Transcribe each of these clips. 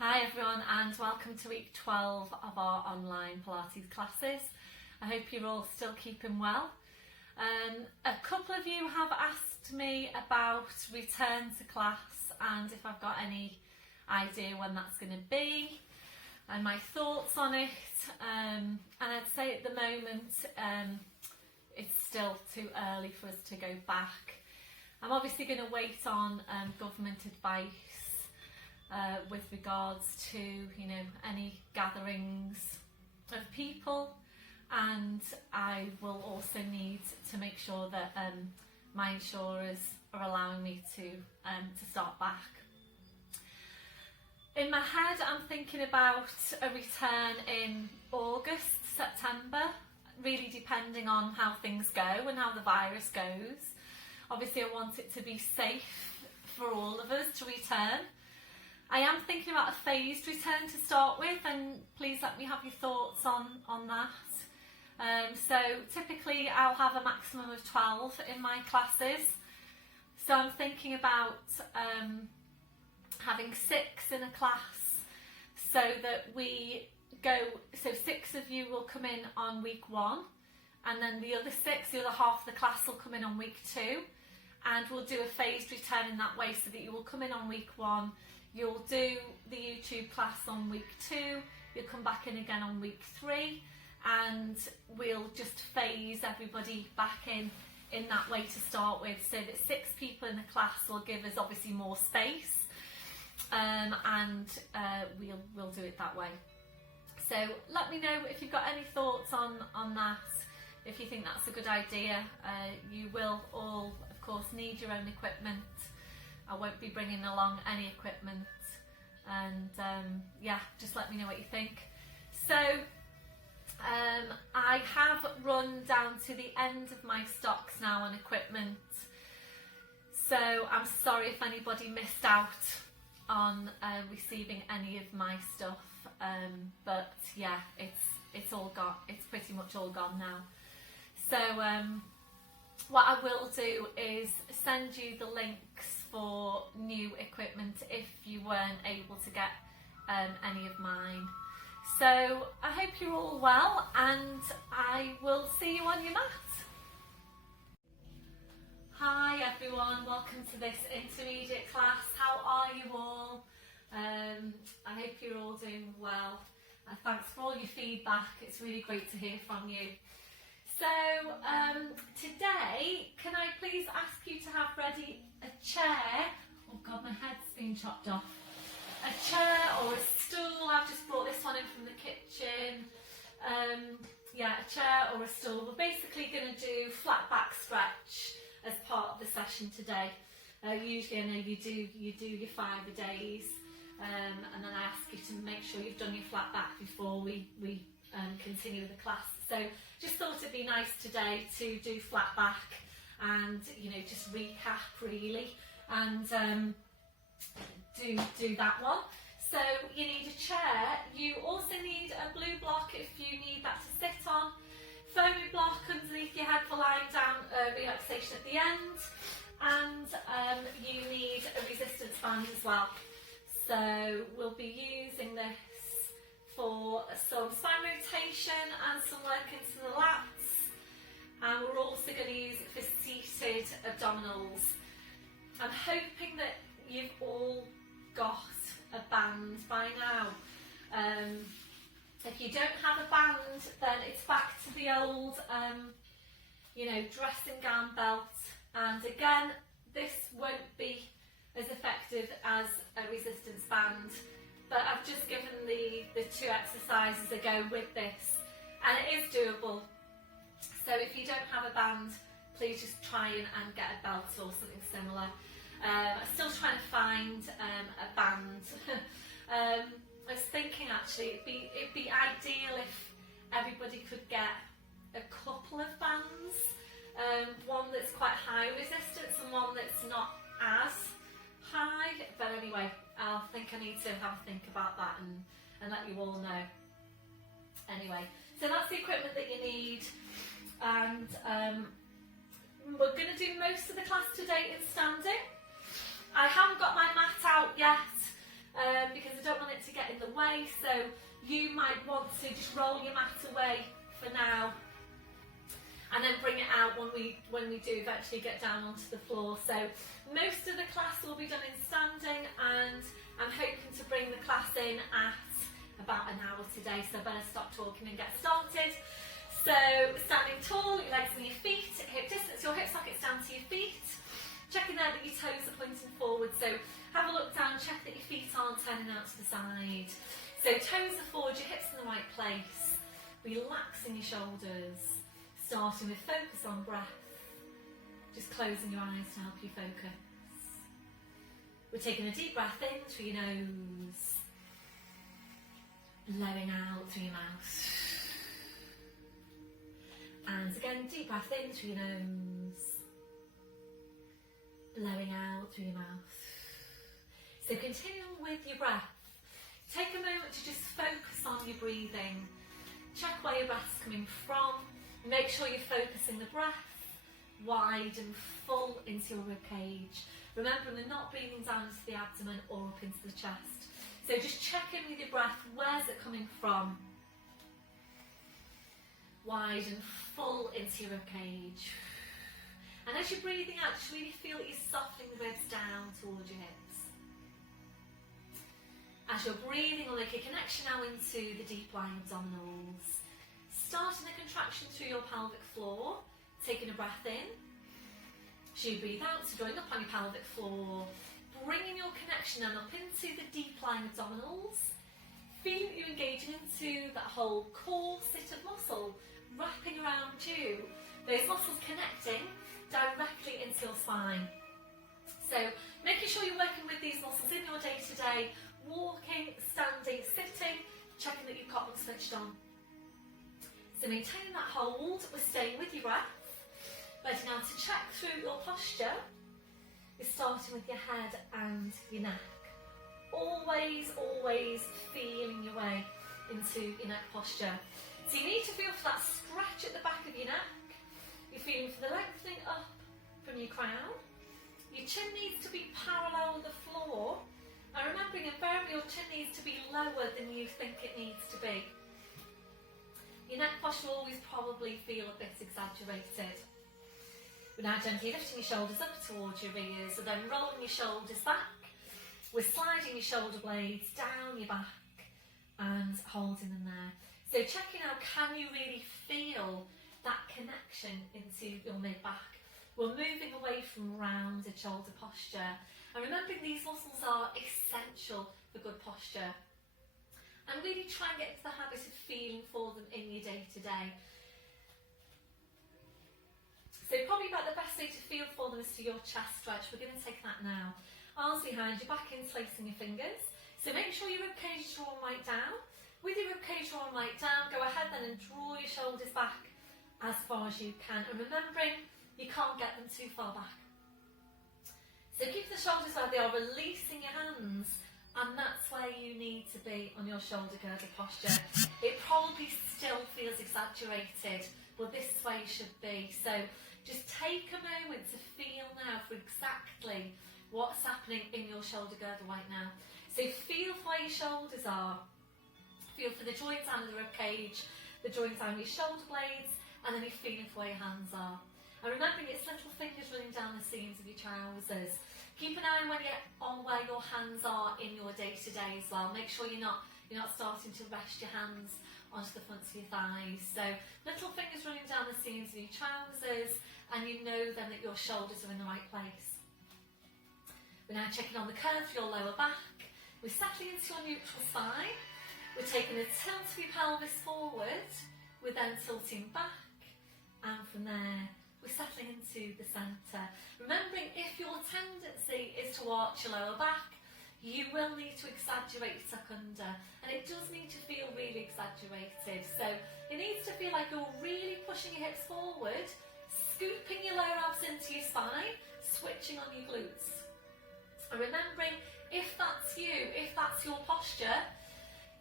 Hi everyone and welcome to week 12 of our online Pilates classes. I hope you're all still keeping well. A couple of you have asked me about return to class and if I've got any idea when that's going to be and my thoughts on it, and I'd say at the moment it's still too early for us to go back. I'm obviously going to wait on government advice with regards to any gatherings of people, and I will also need to make sure that my insurers are allowing me to start back. In my head I'm thinking about a return in August, September, really depending on how things go and how the virus goes. Obviously I want it to be safe for all of us to return. I am thinking about a phased return to start with, and please let me have your thoughts on that. So typically I'll have a maximum of 12 in my classes. So I'm thinking about having 6 in a class so that so 6 of you will come in on week 1, and then the other half of the class will come in on week 2, and we'll do a phased return in that way so that you will come in on week 1. You'll do the YouTube class on week 2, you'll come back in again on week 3, and we'll just phase everybody back in that way to start with, so that 6 people in the class will give us obviously more space, and we'll do it that way. So let me know if you've got any thoughts on that, if you think that's a good idea. You will all of course need your own equipment. I won't be bringing along any equipment, and yeah, just let me know what you think. So I have run down to the end of my stocks now on equipment, so I'm sorry if anybody missed out on receiving any of my stuff, but yeah, it's all gone. It's pretty much all gone now. So what I will do is send you the links for new equipment if you weren't able to get any of mine. So I hope you're all well, and I will see you on your mat. Hi everyone, welcome to this intermediate class. How are you all? I hope you're all doing well, and thanks for all your feedback. It's really great to hear from you. So today, can I please ask you to have ready a chair? Oh God, my head's been chopped off. A chair or a stool. I've just brought this one in from the kitchen. Yeah, a chair or a stool. We're basically going to do flat back stretch as part of the session today. Usually I know you do your 5-a-days, and then I ask you to make sure you've done your flat back before we continue with the class. So just thought it'd be nice today to do flat back and just recap really, and do that one. So you need a chair. You also need a blue block if you need that to sit on. Foamy block underneath your head for lying down, relaxation at the end, and you need a resistance band as well. So we'll be using this for some spine rotation and some work into the lats, and we're also going to use it for seated abdominals. I'm hoping that you've all got a band by now. If you don't have a band, then it's back to the old dressing gown belt, and again this won't be as effective as a resistance band, but I've just given the 2 exercises a go with this, and it is doable. So if you don't have a band, please just try and get a belt or something similar. I'm still trying to find a band. I was thinking actually it'd be ideal if everybody could get a couple of bands, one that's quite high resistance and one that's not as high, but anyway, I think I need to have a think about that and let you all know. Anyway, so that's the equipment that you need, and we're going to do most of the class today in standing. I haven't got my mat out yet because I don't want it to away, so you might want to just roll your mat away for now and then bring it out when we do eventually get down onto the floor. So most of the class will be done in standing, and I'm hoping to bring the class in at about an hour today, so I better stop talking and get started. So standing tall, your legs and your feet, hip distance, your hip sockets down to your feet. Checking there that your toes are pointing forward, so have a look down, check that your feet aren't turning out to the side. So toes are forward, your hips in the right place. Relaxing your shoulders, starting with focus on breath. Just closing your eyes to help you focus. We're taking a deep breath in through your nose, blowing out through your mouth. And again, deep breath in through your nose, blowing out through your mouth. So continuing with your breath, take a moment to just focus on your breathing. Check where your breath's coming from. Make sure you're focusing the breath wide and full into your ribcage. Remember, we're not breathing down into the abdomen or up into the chest. So just check in with your breath. Where's it coming from? Wide and full into your ribcage. And as you're breathing out, just really feel that you're softening the ribs down towards your hips. As you're breathing, we'll make a connection now into the deep lying abdominals. Starting the contraction through your pelvic floor, taking a breath in. As you breathe out, so drawing up on your pelvic floor, bringing your connection then up into the deep lying abdominals. Feeling that you're engaging into that whole core sit of muscle, wrapping around you. Those muscles connecting directly into your spine. So making sure you're working with these muscles in your day-to-day, walking, standing, sitting, checking that you've got them switched on. So maintaining that hold, we're staying with your breath. Ready now to check through your posture. You're starting with your head and your neck. Always, always feeling your way into your neck posture. So you need to feel for that stretch at the back of your neck. You're feeling for the lengthening up from your crown. Your chin needs to be parallel with the floor. And remembering invariably your chin needs to be lower than you think it needs to be. Your neck posture will always probably feel a bit exaggerated. We're now gently lifting your shoulders up towards your ears, and then rolling your shoulders back. We're sliding your shoulder blades down your back and holding them there. So checking out, can you really feel that connection into your mid-back? We're moving away from rounded shoulder posture. And remembering these muscles are essential for good posture. And really try and get into the habit of feeling for them in your day-to-day. So probably about the best way to feel for them is to your chest stretch. We're going to take that now. Arms behind your back, interlacing your fingers. So make sure your ribcage is drawn right down. With your ribcage drawn right down, go ahead then and draw your shoulders back as far as you can. And remembering, you can't get them too far back. So keep the shoulders where they are, releasing your hands, and that's where you need to be on your shoulder girdle posture. It probably still feels exaggerated, but this is where you should be. So just take a moment to feel now for exactly what's happening in your shoulder girdle right now. So feel for where your shoulders are. Feel for the joints under the ribcage, the joints under your shoulder blades, and then you're feeling for where your hands are. And remembering it's little fingers running down the seams of your trousers. Keep an eye on where your hands are in your day-to-day as well. Make sure you're not starting to rest your hands onto the fronts of your thighs. So little fingers running down the seams of your trousers, and you know then that your shoulders are in the right place. We're now checking on the curve of your lower back. We're settling into your neutral spine. We're taking a tilt of your pelvis forward. We're then tilting back, and from there we're settling into the centre. Remembering, if your tendency is to arch your lower back, you will need to exaggerate tuck under, and it does need to feel really exaggerated. So it needs to feel like you're really pushing your hips forward, scooping your lower abs into your spine, switching on your glutes. And remembering, if that's you, if that's your posture,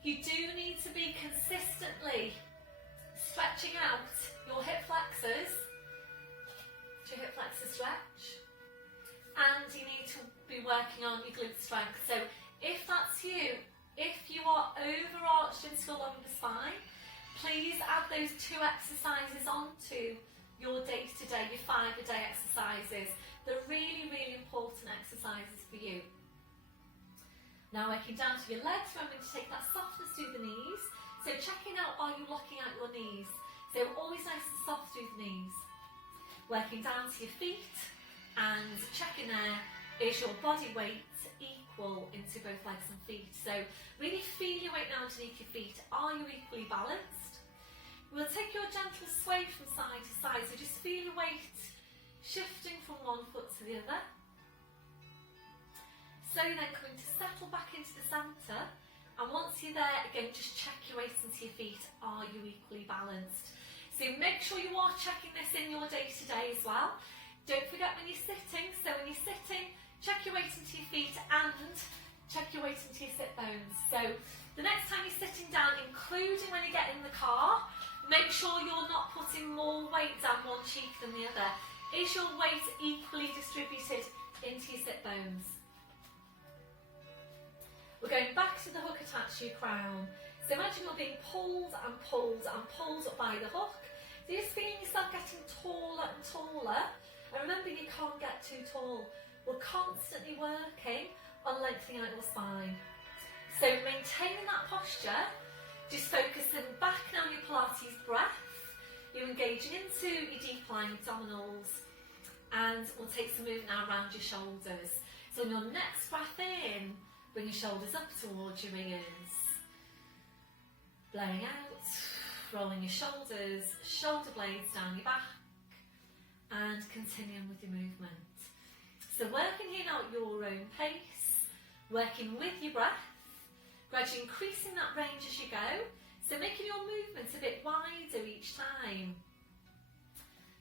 you do need to be consistently stretching out your hip flexors to hip flexor stretch, and you need to be working on your glute strength. So if that's you, if you are add those 2 exercises onto your day-to-day, your 5-a-day exercises. They're really, really important exercises for you. Now working down to your legs, remembering to take that softness through the knees. So checking out, are you locking out your knees? So always nice and soft through the knees. Working down to your feet and checking there, is your body weight equal into both legs and feet? So really feel your weight now underneath your feet. Are you equally balanced? We'll take your gentle sway from side to side, so just feel your weight shifting from one foot to the other. So you're then coming to settle back into the centre, and once you're there, again, just check your weight into your feet. Are you equally balanced? So make sure you are checking this in your day-to-day as well. Don't forget when you're sitting, so when you're sitting, check your weight into your feet and check your weight into your sit bones. So the next time you're sitting down, including when you get in the car, make sure you're not putting more weight down one cheek than the other. Is your weight equally distributed into your sit bones? We're going back to the hook attached to your crown. So imagine you're being pulled and pulled and pulled up by the hook. So you're just feeling yourself getting taller and taller. And remember, you can't get too tall. We're constantly working on lengthening out your spine. So maintaining that posture, just focusing back now on your Pilates breath. You're engaging into your deep lying abdominals, and we'll take some movement now around your shoulders. So on your next breath in, bring your shoulders up towards your ears. Blowing out, rolling your shoulders, shoulder blades down your back, and continuing with your movement. So working here now at your own pace, working with your breath, gradually increasing that range as you go. So making your movements a bit wider each time.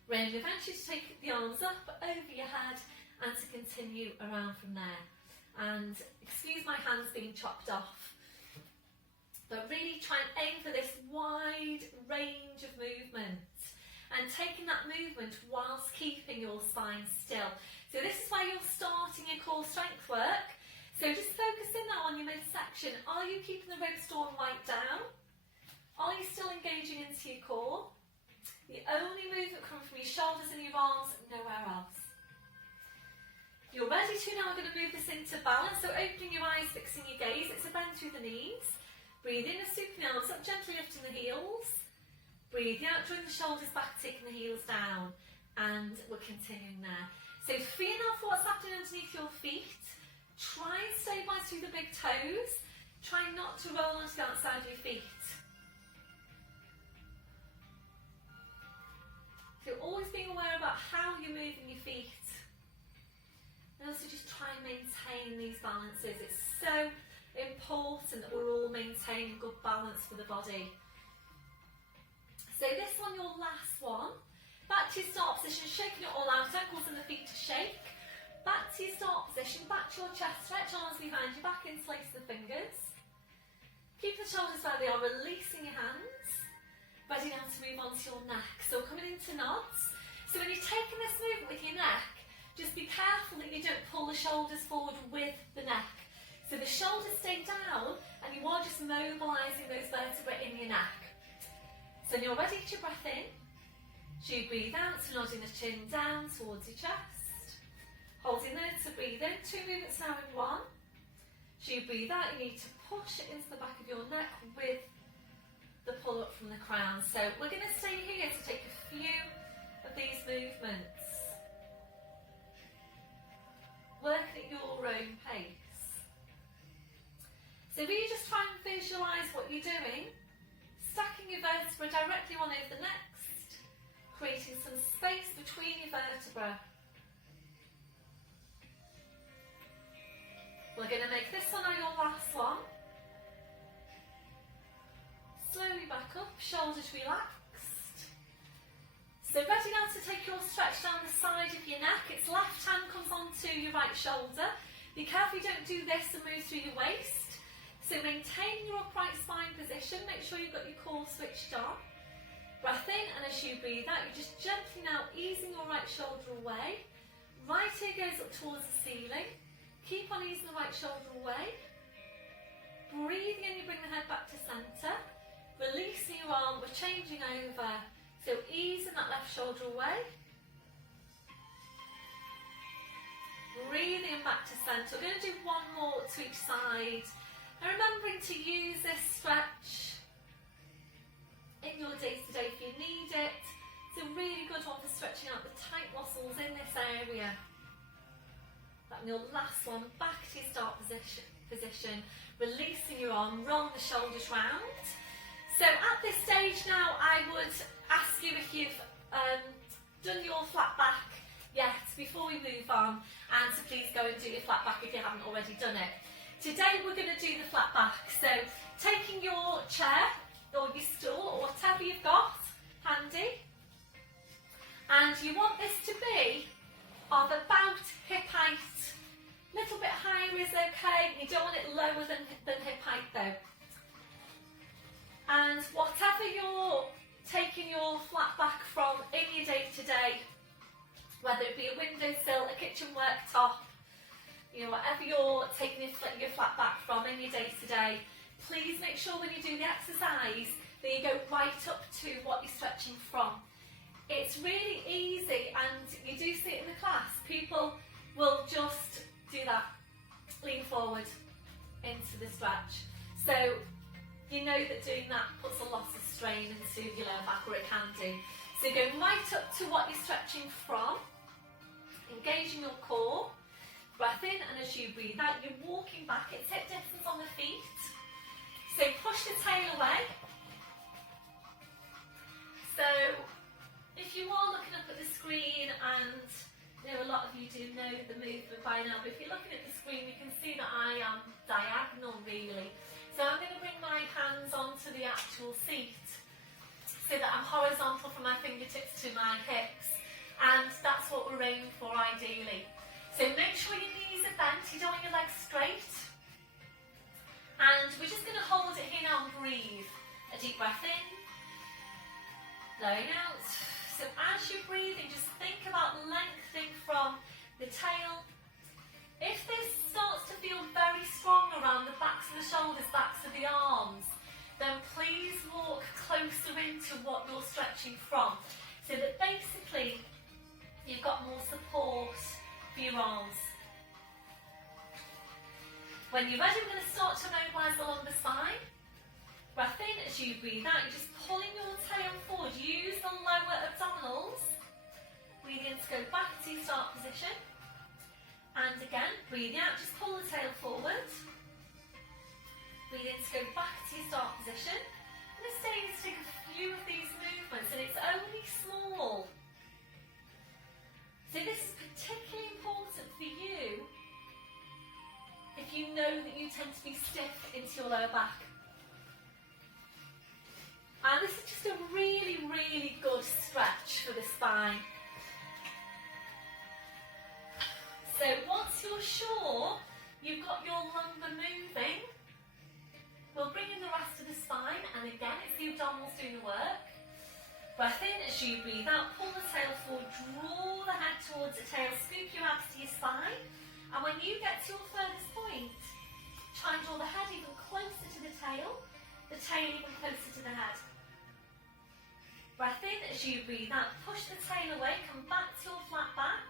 Range eventually to take the arms up over your head and to continue around from there. And excuse my hands being chopped off. But really try and aim for this wide range of movement. And taking that movement whilst keeping your spine still. So this is where you're starting your core strength work. So just focusing now on your midsection. Are you keeping the ribs drawn right down? Are you still engaging into your core? The only movement coming from your shoulders and your arms, nowhere else. If you're ready to now, we're going to move this into balance. So opening your eyes, fixing your gaze. It's a bend through the knees. Breathe in and sweeping the arms up, gently lifting the heels. Breathe out, drawing the shoulders back, taking the heels down. And we're continuing there. So feel now for what's happening underneath your feet. Try and stabilise through the big toes. Try not to roll onto the outside of your feet. So you're always being aware about how you're moving your feet. And also just try and maintain these balances. It's so important that we're all maintaining good balance for the body. So this one, your last one. Back to your start position, shaking it all out, ankles and the feet to shake. Back to your start position, back to your chest, stretch arms behind you, back interlace the fingers. Keep the shoulders where they are, releasing your hands. Ready now to move on to your neck. So coming into nods. So when you're taking this movement with your neck, just be careful that you don't pull the shoulders forward with the neck. So the shoulders stay down and you are just mobilising those vertebrae in your neck. So when you're ready to breath in, so you breathe out, so nodding the chin down towards your chest. Holding there to breathe in. 2 movements now in one. So you breathe out, you need to push it into the back of your neck with the pull up from the crown. So we're going to stay here to take a few of these movements. Working at your own pace. So really just try and visualise what you're doing. Stacking your vertebrae directly one over the next. Creating some space between your vertebrae. We're going to make this one your last one. Slowly back up, shoulders relaxed. So ready now to take your stretch down the side of your neck. Its left hand comes onto your right shoulder. Be careful you don't do this and move through your waist. So maintain your upright spine position. Make sure you've got your core switched on. Breath in, and as you breathe out, you're just gently now easing your right shoulder away. Right ear goes up towards the ceiling. Keep on easing the right shoulder away. Breathing in, you bring the head back to centre. Releasing your arm, we're changing over. So easing that left shoulder away. Breathing back to centre. We're going to do one more to each side. And remembering to use this stretch in your day-to-day if you need it. It's a really good one for stretching out the tight muscles in this area. And your last one, back to your start position, releasing your arm, roll the shoulders round. So at this stage now, I would ask you if you've done your flat back yet before we move on, and to please go and do your flat back if you haven't already done it. Today we're going to do the flat back, so taking your chair or your stool or whatever you've got handy, and you want this to be of about hip height. A little bit higher is okay, you don't want it lower than hip height though. And whatever you're taking your flat back from in your day to day, whether it be a windowsill, a kitchen worktop, you know, whatever you're taking your flat back from in your day to day, please make sure when you do the exercise that you go right up to what you're stretching from. It's really easy, and you do see it in the class. People will just do that, lean forward into the stretch. So you know that doing that puts a lot of strain into your lower back, or it can do. So go right up to what you're stretching from, engaging your core, breath in, and as you breathe out, you're walking back. It's hip distance on the feet. So push the tail away. So if you are looking up at the screen, and you know, a lot of you do know the movement by now, but if you're looking at the screen, you can see that I am diagonal really. So I'm going to bring my hands onto the actual seat so that I'm horizontal from my fingertips to my hips, and that's what we're aiming for ideally. So make sure your knees are bent, you don't want your legs straight. And we're just going to hold it here now and breathe. A deep breath in, blowing out. So as you're breathing, just think about lengthening from the tail. If this starts to feel very strong around the backs of the shoulders, backs of the arms, then please walk closer into what you're stretching from, so that basically you've got more support for your arms. When you're ready, we're going to start to mobilise the lumbar spine. Breath in, as you breathe out, you're just pulling your tail forward. Use the lower abdominals. Breathe in to go back to your start position. And again, breathing out, just pull the tail forward. Breathe in to go back to your start position. I'm going to stay to take a few of these movements, and it's only small. So this is particularly important for you if you know that you tend to be stiff into your lower back. And this is just a really, really good stretch for the spine. So once you're sure you've got your lumbar moving, we'll bring in the rest of the spine, and again it's the abdominals doing the work. Breath in, as you breathe out, pull the tail forward, draw the head towards the tail, scoop your abs to your spine, and when you get to your furthest point, try and draw the head even closer to the tail even closer to the head. Breath in, as you breathe out, push the tail away, come back to your flat back.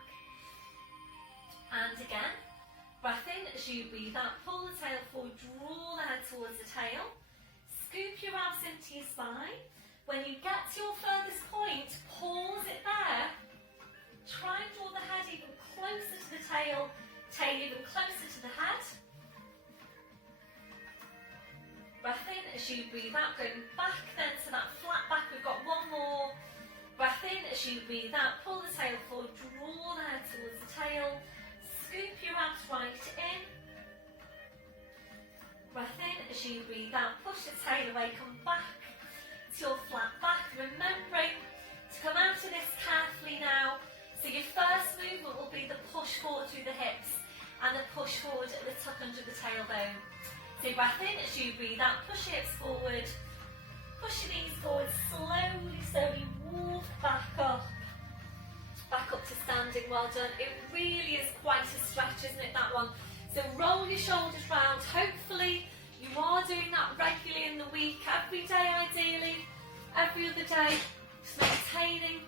And again, breath in, as you breathe out, pull the tail forward, draw the head towards the tail, scoop your abs into your spine. When you get to your furthest point, pause it there, try and draw the head even closer to the tail even closer to the head. Breath in, as you breathe out, going back then to that flat back. We've got one more. Breath in, as you breathe out, pull the tail forward, draw the head towards the tail, scoop your abs right in. Breath in, as you breathe out, push the tail away, come back to your flat back, remembering to come out of this carefully now. So your first movement will be the push forward through the hips and the push forward at the tuck under the tailbone. So breath in, as you breathe out, push your hips forward, push your knees forward, slowly walk back up to standing. Well done. It really is quite a stretch, isn't it, that one? So roll your shoulders round. Hopefully you are doing that regularly in the week, every day ideally. every other day, just maintaining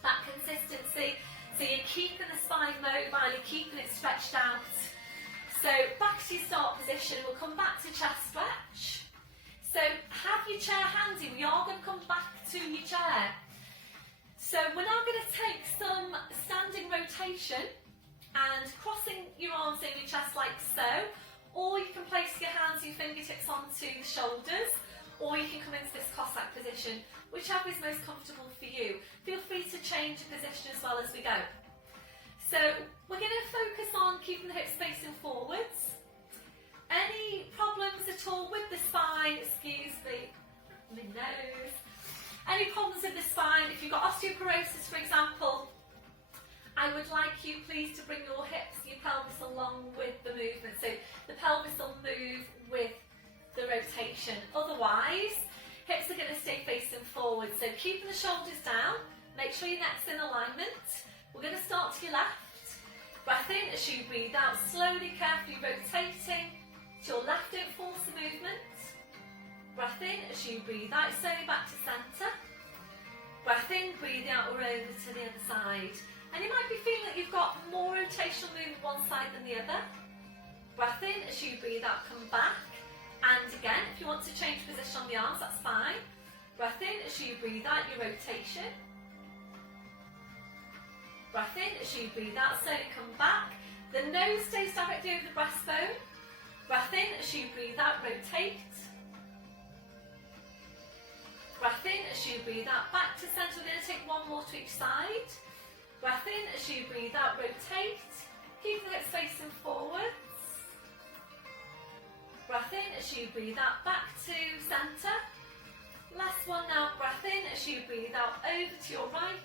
that consistency. So you're keeping the spine mobile, you're keeping it stretched out. So back to your start position, we'll come back to chest stretch. So have your chair handy, we are going to come back to your chair. So we're now going to take some standing rotation and crossing your arms over your chest like so, or you can place your hands, your fingertips onto the shoulders, or you can come into this Cossack position, whichever is most comfortable for you. Feel free to change the position as well as we go. So we're going to focus on keeping the hips facing forwards. Any problems at all with the spine, excuse me, my nose. Any problems with the spine, if you've got osteoporosis for example, I would like you please to bring your hips, your pelvis along with the movement. So the pelvis will move with the rotation. Otherwise, hips are going to stay facing forward. So keeping the shoulders down, make sure your neck's in alignment. We're going to start to your left. Breath in as you breathe out, slowly, carefully rotating to your left, don't force the movement. Breath in as you breathe out, slowly back to centre. Breath in, breathe out, we're over to the other side. And you might be feeling that you've got more rotational movement one side than the other. Breath in as you breathe out, come back. And again, if you want to change position on the arms, that's fine. Breath in as you breathe out, your rotation. Breath in as you breathe out, slowly come back. The nose stays directly over the breastbone. Breath in as you breathe out, rotate. Breath in as you breathe out, back to centre. We're going to take one more to each side. Breath in as you breathe out, rotate. Keep the hips facing forwards. Breath in as you breathe out, back to centre. Last one now, breath in as you breathe out, over to your right.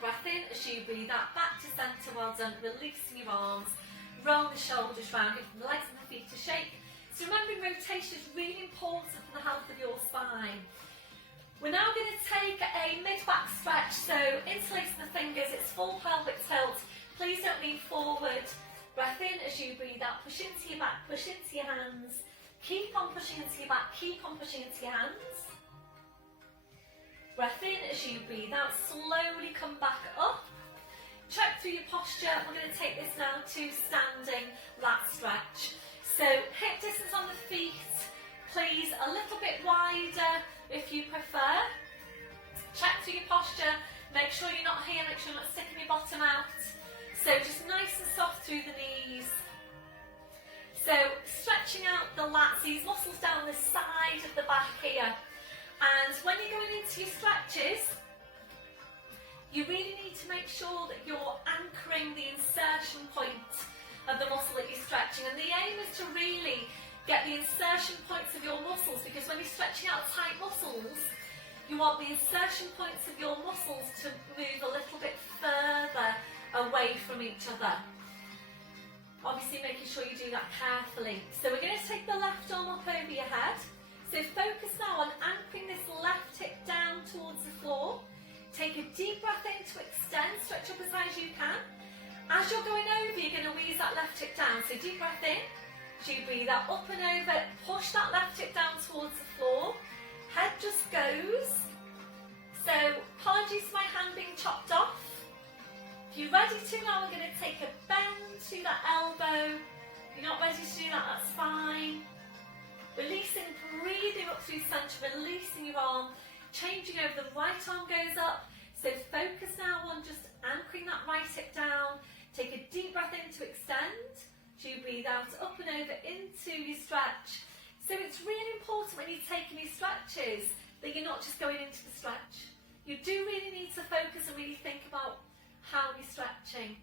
Breath in as you breathe out, back to centre, well done. Releasing your arms, roll the shoulders round, give the legs and the feet a shake. So remembering rotation is really important for the health of your spine. We're now going to take a mid-back stretch, so interlacing the fingers, it's full pelvic tilt. Please don't lean forward. Breath in as you breathe out, push into your back, push into your hands. Keep on pushing into your back, keep on pushing into your hands. Breath in as you breathe out, slowly come back up. Check through your posture. We're going to take this now to standing lat stretch. So hip distance on the feet, please a little bit wider if you prefer. Check through your posture, make sure you're not here, make sure you're not sticking your bottom out. So just nice and soft through the knees. So stretching out the lats, these muscles down the side of the back here. And when you're going into your stretches, you really need to make sure that you're anchoring the insertion point of the muscle that you're stretching. And the aim is to really get the insertion points of your muscles, because when you're stretching out tight muscles, you want the insertion points of your muscles to move a little bit further away from each other. Obviously making sure you do that carefully. So we're going to take the left arm up over your head. So focus now on anchoring this left hip down towards the floor. Take a deep breath in to extend, stretch up as high as you can. As you're going over, you're going to wheeze that left hip down. So deep breath in, as you breathe out, up and over, push that left hip down towards the floor. Head just goes. So apologies for my hand being chopped off. If you're ready to now, we're going to take a bend to that elbow. If you're not ready to do that, that's fine. Releasing, breathing up through centre, releasing your arm, changing over, the right arm goes up. So focus now on just anchoring that right hip down. Take a deep breath in to extend. As you breathe out, up and over into your stretch. So it's really important when you're taking these stretches that you're not just going into the stretch. You do really need to focus and really think about how you're stretching.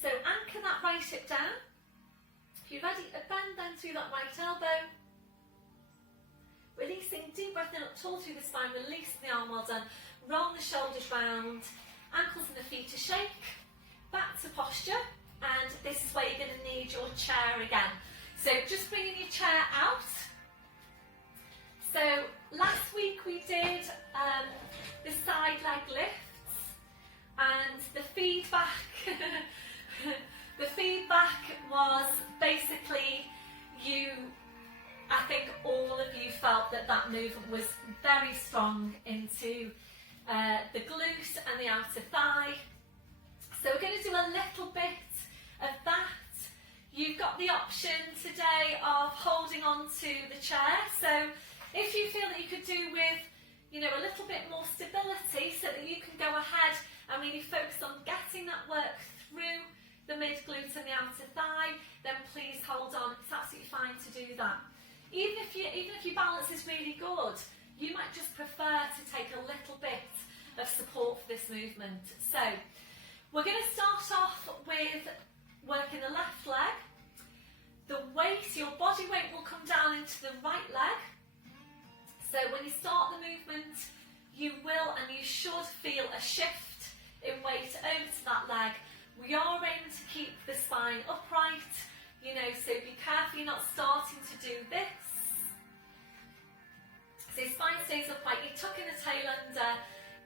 So anchor that right hip down. If you're ready, a bend then through that right elbow. Releasing, deep breath in up tall through the spine, releasing the arm, well done. Roll the shoulders round, ankles and the feet to shake. Back to posture, and this is where you're going to need your chair again. So just bringing your chair out. So last week we did the side leg lifts, and the feedback the feedback was basically I think all of you felt felt that that movement was very strong into the glute and the outer thigh. So we're going to do a little bit of that. You've got the option today of holding on to the chair. So if you feel that you could do with, you know, a little bit more stability so that you can go ahead and really focus on getting that work through the mid glute and the outer thigh, then please hold on. It's absolutely fine to do that. Even if your balance is really good, you might just prefer to take a little bit of support for this movement. So we're going to start off with working the left leg. The weight, your body weight, will come down into the right leg. So when you start the movement, you will and you should feel a shift in weight over to that leg. We are aiming to keep the spine upright, you know, so be careful you're not starting to do this. So your spine stays upright, you're tucking the tail under.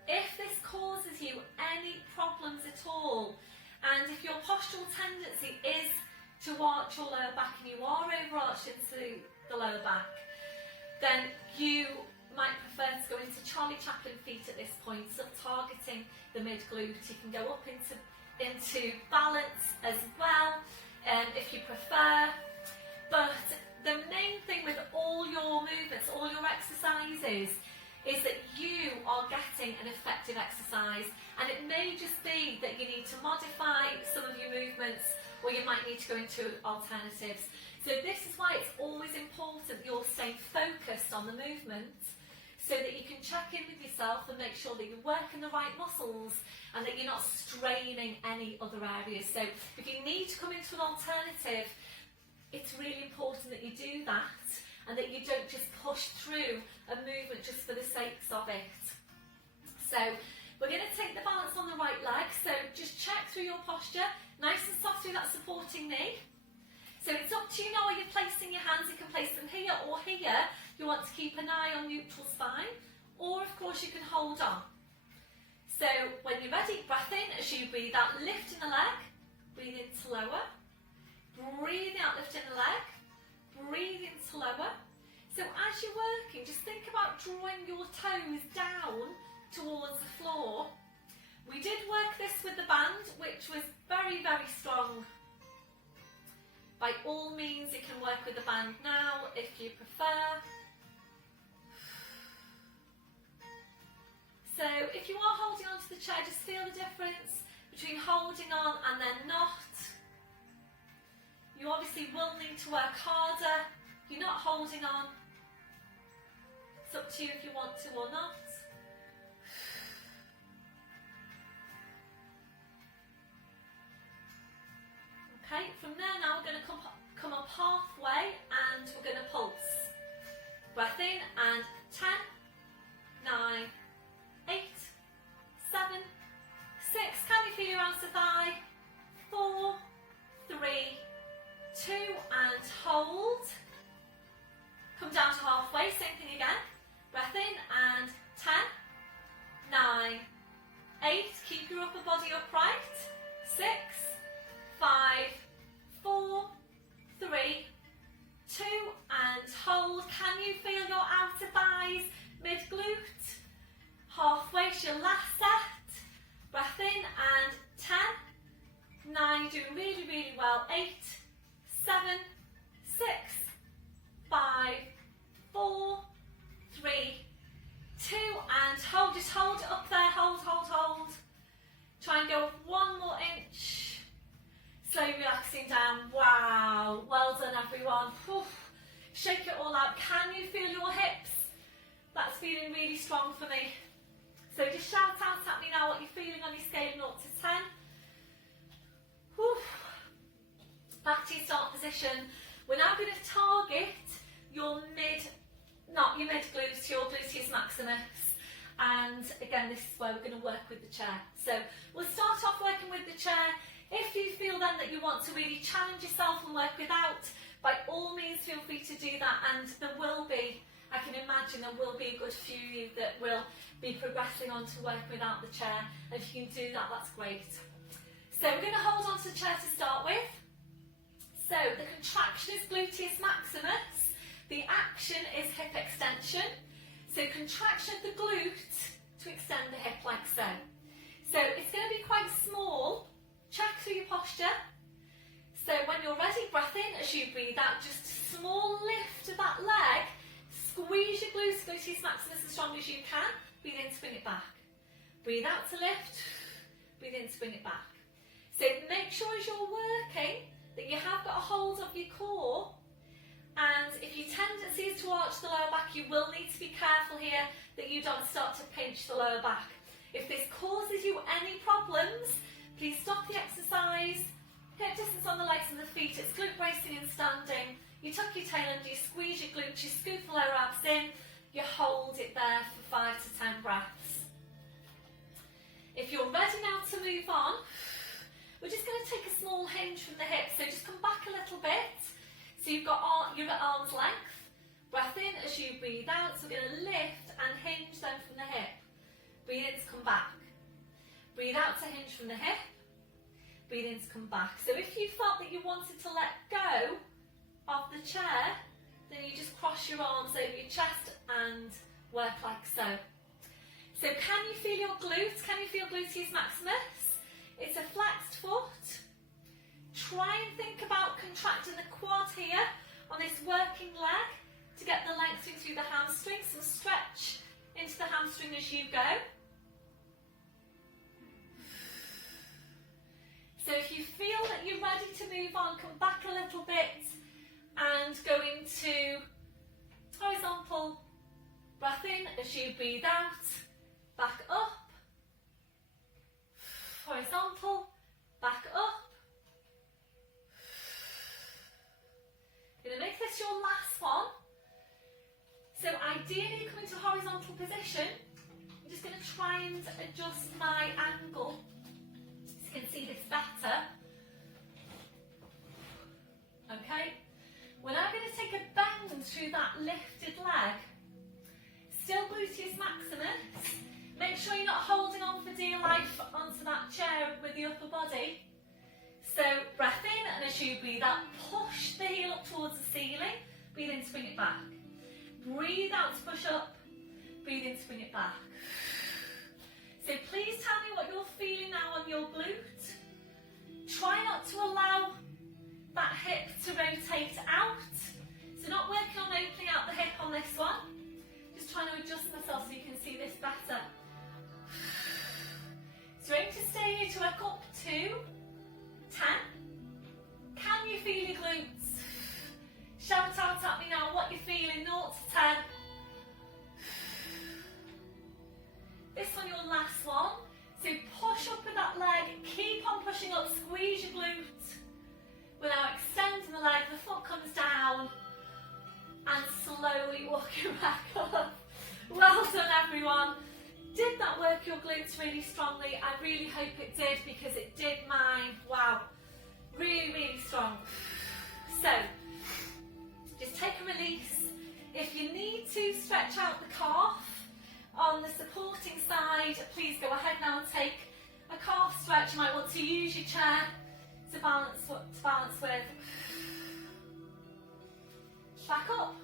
If this causes you any problems at all, and if your postural tendency is to arch your lower back and you are overarched into the lower back, then you might prefer to go into Charlie Chaplin feet at this point, so targeting the mid glute. You can go up into balance as well, if you prefer. But the main thing with all your movements, all your exercises, is that you are getting an effective exercise, and it may just be that you need to modify some of your movements, or you might need to go into alternatives. So this is why it's always important that you're staying focused on the movement, so that you can check in with yourself and make sure that you're working the right muscles and that you're not straining any other areas. So if you need to come into an alternative, it's really important that you do that and that you don't just push through a movement just for the sakes of it. So we're going to take the balance on the right leg, so just check through your posture, nice and soft through that supporting knee. So it's up to you now where you're placing your hands. You can place them here or here. You want to keep an eye on neutral spine, or of course you can hold on. So when you're ready, breath in as you breathe out, lifting the leg, breathe into lower, breathe out, lifting the leg, breathe into lower. So as you're working, just think about drawing your toes down towards the floor. We did work this with the band, which was very, very strong. By all means, you can work with the band now if you prefer. So if you are holding on to the chair, just feel the difference between holding on and then not. You obviously will need to work harder. You're not holding on. It's up to you if you want to or not. Okay, from there now we're going to come up halfway and we're going to pulse. Breath in and 10, 9, 8, 7, 6. Can you feel your outer thigh? 4, 3, 2 and hold. Come down to halfway, same thing again. Breath in and 10, 9, 8. Keep your upper body upright. 6, 5, 4, 3, 2 and hold. Can you feel your outer thighs, mid glute? Halfway's your last set. Breath in and 10, 9, doing really, really well. 8, 7, 6, 5, 4, 3, 2 and hold. Just hold it up there. Hold, hold, hold. Try and go up one more inch. Slowly relaxing down. Wow, well done everyone. Whew. Shake it all out. Can you feel your hips? That's feeling really strong for me. So just shout out at me now what you're feeling on your scale 0 to 10. Whew. Back to your start position. We're now going to target your not your mid glutes, your gluteus maximus. And again, this is where we're going to work with the chair. So we'll start off working with the chair. If you feel then that you want to really challenge yourself and work without, by all means feel free to do that, and there will be, I can imagine there will be a good few of you that will be progressing on to work without the chair, and if you can do that, that's great. So we're going to hold on to the chair to start with. So the contraction is gluteus maximus, The action is hip extension. So contraction of the glute to extend the hip like so. So it's going to be quite small. Check through your posture. So when you're ready, breath in as you breathe out, just a small lift of that leg. Squeeze your glutes, gluteus maximus as strong as you can. Breathe in, swing it back. Breathe out to lift. Breathe in, swing it back. So make sure as you're working that you have got a hold of your core. And if your tendency is to arch the lower back, you will need to be careful here that you don't start to pinch the lower back. If this causes you any problems, please stop the exercise. Hip distance on the legs and the feet. It's glute bracing and standing. You tuck your tail under, you squeeze your glutes, you scoop the lower abs in, you hold it there for 5 to 10 breaths. If you're ready now to move on, we're just going to take a small hinge from the hips. So just come back a little bit. So you're at arm's length. Breath in as you breathe out. So we're going to lift and hinge then from the hip. Breathe in to come back. Breathe out to hinge from the hip. Breathe in to come back. So if you felt that you wanted to let go of the chair, then you just cross your arms over your chest and work like so. So can you feel your glutes? Can you feel gluteus maximus? It's a flexed foot. Try and think about contracting the quad here on this working leg to get the lengthening through the hamstring. Some stretch into the hamstring as you go. So if you feel that you're ready to move on, come back a little bit and go into horizontal. Breath in as you breathe out. Back up. Horizontal. Back up. Going to make this your last one. So ideally you come into a horizontal position. I'm just going to try and adjust my angle so you can see this better. Okay. We're now going to take a bend through that lifted leg. Still gluteus maximus. Make sure you're not holding on for dear life onto that chair with the upper body. So breath in, and as you breathe out, push the heel up towards the ceiling. Breathe in, swing it back. Breathe out to push up. Breathe in, swing it back. So please tell me what you're feeling now on your glute. Try not to allow that hip to rotate out. So not working on opening out the hip on this one. Just trying to adjust myself so you can see this better. So aim to stay here to work up to 10. Can you feel your glutes? Shout out at me now what you're feeling, 0 to 10. This one, your last one. So push up with that leg, keep on pushing up, squeeze your glute. We're now extending the leg, the foot comes down, and slowly walking back up. Well done everyone. Did that work your glutes really strongly? I really hope it did, because it did mine. Wow, really, really strong. So, just take a release. If you need to stretch out the calf on the supporting side, please go ahead now and take a calf stretch. You might want to use your chair to balance with. Back up.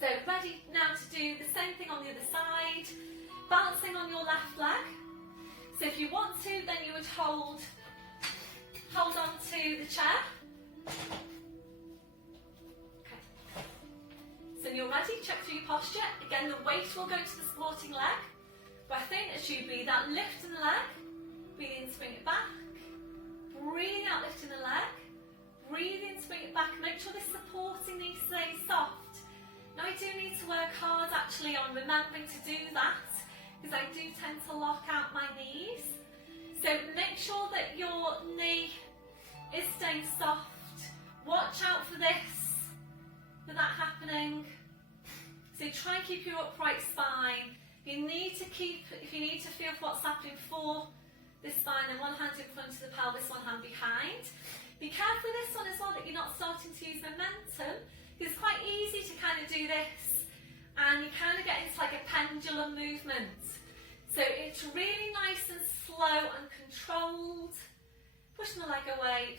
So ready now to do the same thing on the other side, balancing on your left leg. So if you want to, then you would hold on to the chair. Okay. So when you're ready, check through your posture. Again, the weight will go to the supporting leg. Breath in as you breathe out, lifting the leg. Breathe in, swing it back. Breathe out, lifting the leg. Breathe in, swing it back. Make sure this supporting knee stays soft. Now I do need to work hard actually on remembering to do that, because I do tend to lock out my knees. So make sure that your knee is staying soft. Watch out for that happening. So try and keep your upright spine. If you need to feel what's happening for this spine, then one hand in front of the pelvis, one hand behind. Be careful with this one as well, that you're not starting to use momentum. It's quite easy to kind of do this and you kind of get into like a pendulum movement. So it's really nice and slow and controlled. Pushing the leg away.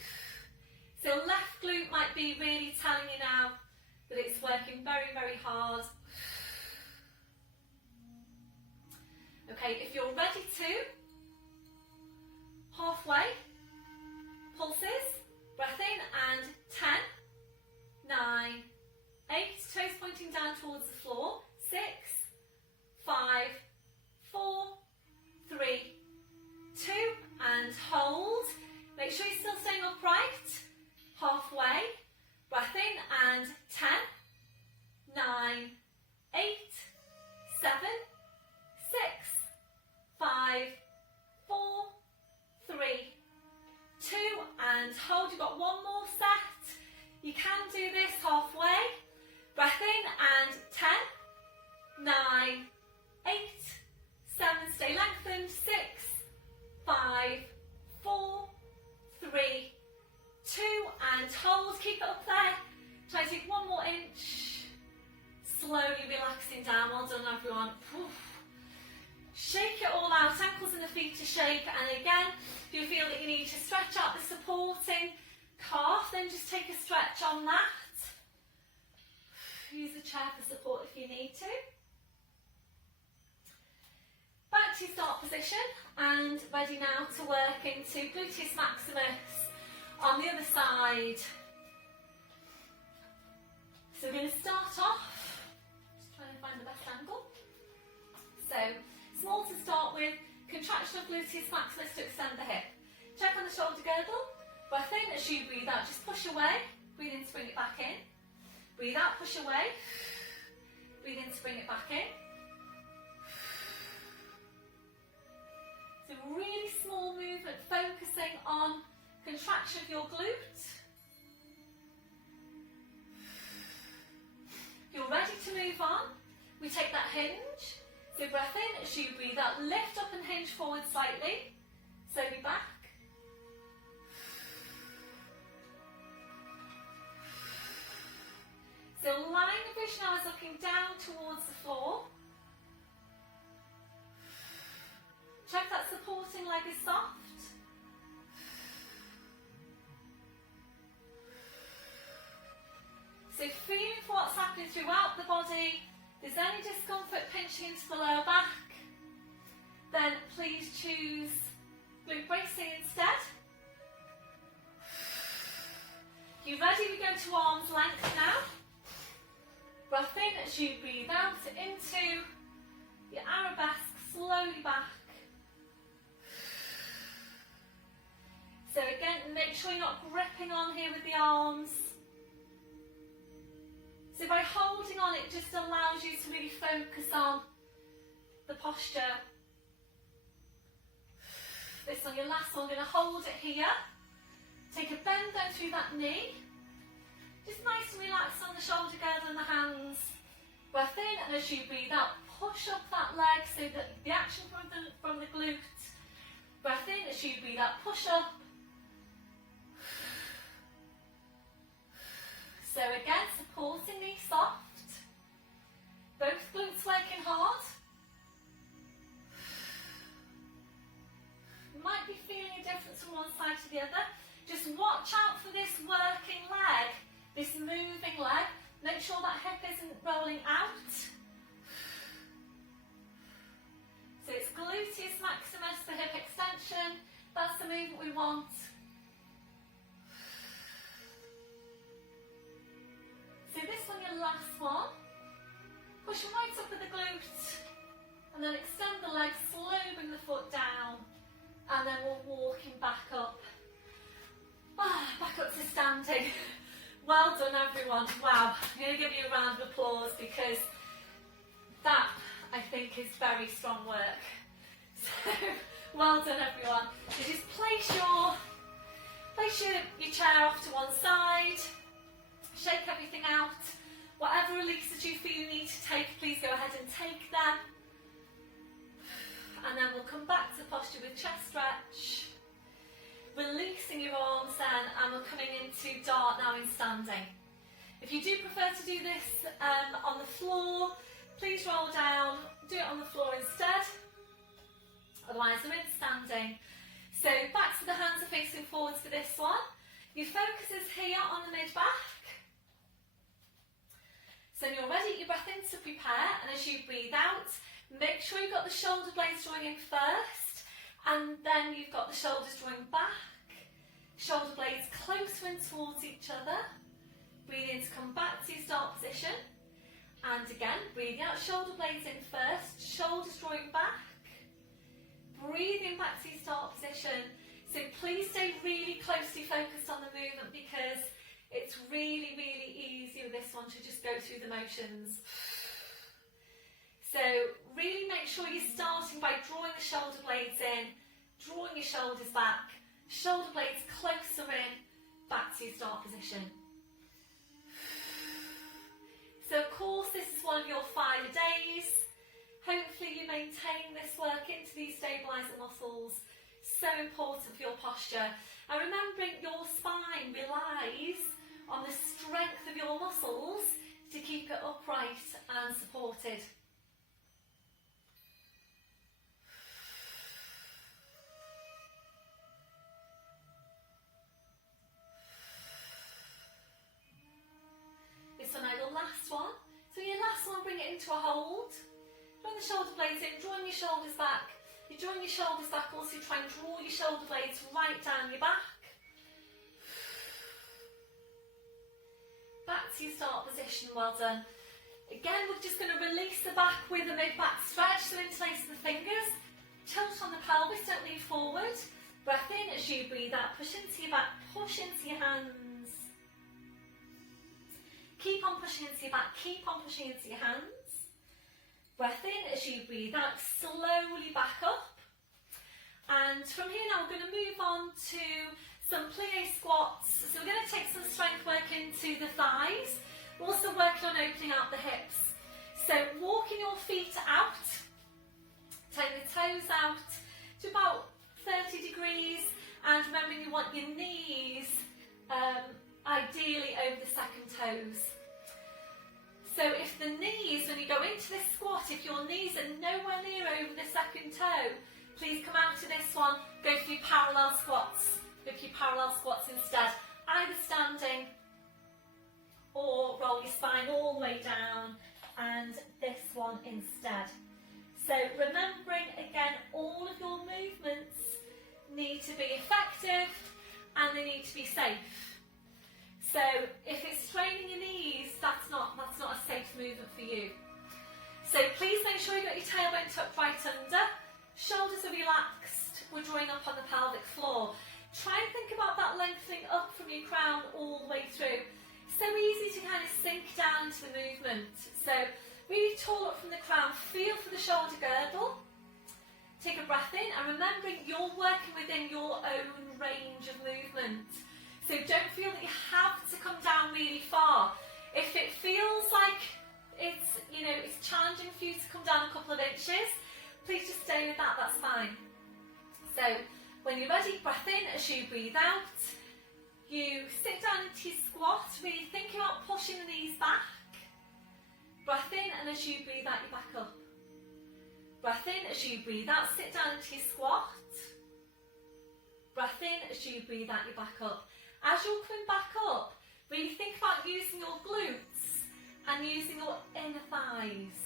So left glute might be really telling you now that it's working very, very hard. Okay, if you're ready to, halfway, pulses, breath in, and 10, 9, 8, toes pointing down towards the floor, 6, 5, 4, 3, 2, and hold. Make sure you're still staying upright, halfway, breath in, and 10, 9, 8, 7, 6, 5, 4, 3, 2, and hold. You've got one more set. You can do this halfway. Breath in and 10, 9, 8, 7, stay lengthened, 6, 5, 4, 3, 2, and hold. Keep it up there. Try to take one more inch. Slowly relaxing down. Well done, everyone. Shake it all out, ankles and the feet to shake, and again, if you feel that you need to stretch out the supporting calf, then just take a stretch on that. Use the chair for support if you need to. Back to start position, and ready now to work into gluteus maximus on the other side. So we're going to start off, just trying to find the best angle. So, small to start with, contraction of gluteus maximus to extend the hip. Check on the shoulder girdle, breath in as you breathe out, just push away, breathe in to bring it back in, breathe out, push away, breathe in to bring it back in. So really small movement, focusing on contraction of your glute. If you're ready to move on, we take that hinge. So breath in as you breathe out, lift up and hinge forward slightly, slowly back. So line of vision now is looking down towards the floor. Check that supporting leg is soft. So feeling for what's happening throughout the body. If there's any discomfort pinching into the lower back, then please choose glute bracing instead. If you're ready, we go to arm's length now. Breath in as you breathe out into your arabesque, slowly back. So again, make sure you're not gripping on here with the arms. So by holding on, it just allows you to really focus on the posture. This one, your last one, I'm going to hold it here. Take a bend then through that knee. Just nice and relaxed on the shoulder girdle and the hands. Breath in, and as you breathe out, push up that leg so that the action from the glute. Breath in, as you breathe out, push up. So again, supporting knee soft. Both glutes working hard. You might be feeling a difference from one side to the other. Just watch out for this working leg, this moving leg. Make sure that hip isn't rolling out. So it's gluteus maximus, the hip extension. That's the movement we want. So this one, your last one. Push right up with the glute. And then extend the leg, slowly bring the foot down. And then we're walking back up. Back up to standing. Well done, everyone. Wow. I'm going to give you a round of applause because that, I think, is very strong work. So, well done, everyone. So just place your chair off to one side. Shake everything out. Whatever releases you feel you need to take, please go ahead and take them. And then we'll come back to posture with chest stretch. Releasing your arms then, and we're coming into dart now in standing. If you do prefer to do this on the floor, please roll down, do it on the floor instead. Otherwise we're in standing. So back to the hands are facing forwards for this one. Your focus is here on the mid-back. to prepare, and as you breathe out, make sure you've got the shoulder blades drawing in first, and then you've got the shoulders drawing back, shoulder blades closer in towards each other. Breathe in to come back to your start position, and again, breathing out, shoulder blades in first, shoulders drawing back, breathing back to your start position. So please stay really closely focused on the movement, because it's really, really easy with this one to just go through the motions. So really make sure you're starting by drawing the shoulder blades in, drawing your shoulders back, shoulder blades closer in, back to your start position. So of course this is one of your 5 days. Hopefully you maintain this work into these stabilising muscles. So important for your posture. And remembering your spine relies on the strength of your muscles to keep it upright and supported. This one now, your last one. So your last one, bring it into a hold. Drawing the shoulder blades in, drawing your shoulders back. You're drawing your shoulders back, also try and draw your shoulder blades right down your back. Back to your start position, well done. Again, we're just going to release the back with a mid-back stretch, so interlace the fingers. Tilt on the pelvis, don't lean forward. Breath in as you breathe out, push into your back, push into your hands. Keep on pushing into your back, keep on pushing into your hands. Breath in as you breathe out, slowly back up. And from here now we're going to move on to some plie squats. So we're going to take some strength work into the thighs. We're also working on opening out the hips. So walking your feet out, take the toes out to about 30 degrees, and remembering you want your knees ideally over the second toes. So if the knees, when you go into this squat, if your knees are nowhere near over the second toe, please come out to this one, go for your parallel squats. Go for your parallel squats instead, either standing or roll your spine all the way down, and this one instead. So remembering again, all of your movements need to be effective and they need to be safe. So if it's straining your knees, that's not a safe movement for you. So please make sure you've got your tailbone tucked right under, shoulders are relaxed, we're drawing up on the pelvic floor. Try and think about that lengthening up from your crown all the way through. So easy to kind of sink down into the movement. So really tall up from the crown, feel for the shoulder girdle. Take a breath in, and remembering you're working within your own range of movement. So don't feel that you have to come down really far. If it feels like it's challenging for you to come down a couple of inches, please just stay with that, that's fine. So when you're ready, breath in as you breathe out. You sit down into your squat, really thinking about pushing the knees back. Breath in, and as you breathe out, you back up. Breath in as you breathe out, sit down into your squat. Breath in as you breathe out, you back up. As you're coming back up, really think about using your glutes and using your inner thighs.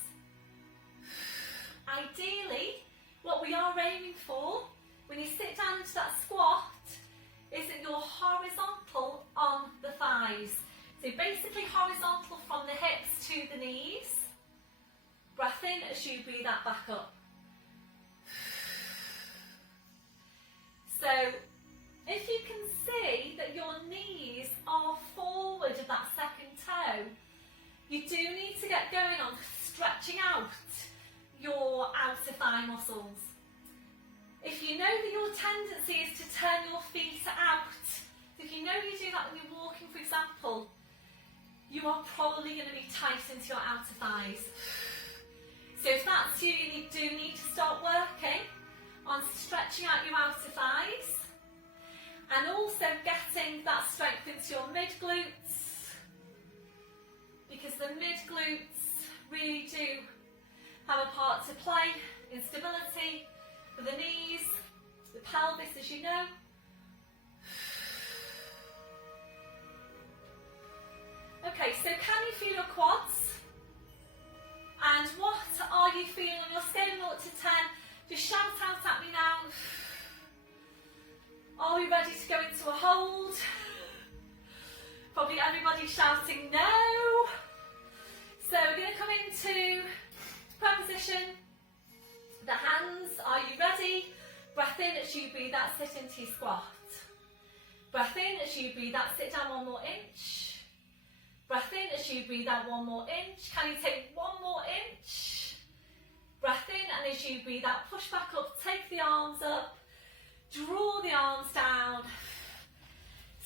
Ideally, what we are aiming for when you sit down into that squat is that you're horizontal on the thighs. So basically horizontal from the hips to the knees. Breath in as you breathe out, back up. So if you can see that your knees are forward of that second toe, you do need to get going on stretching out your outer thigh muscles. If you know that your tendency is to turn your feet out, if you know you do that when you're walking, for example, you are probably going to be tight into your outer thighs. So if that's you, you do need to start working on stretching out your outer thighs, and also getting that strength into your mid glutes, because the mid glutes really do have a part to play in stability for the knees, the pelvis, as you know. Okay, so can you feel your quads? Just shout out at me now. Are we ready to go into a hold? Probably everybody shouting no. So we're going to come into prayer position. The hands, are you ready? Breath in as you breathe out, sit into your squat. Breath in as you breathe out, sit down 1 more inch. Breath in as you breathe out, 1 more inch. Can you take 1 more inch? Breath in, and as you breathe out, push back up, take the arms up, draw the arms down.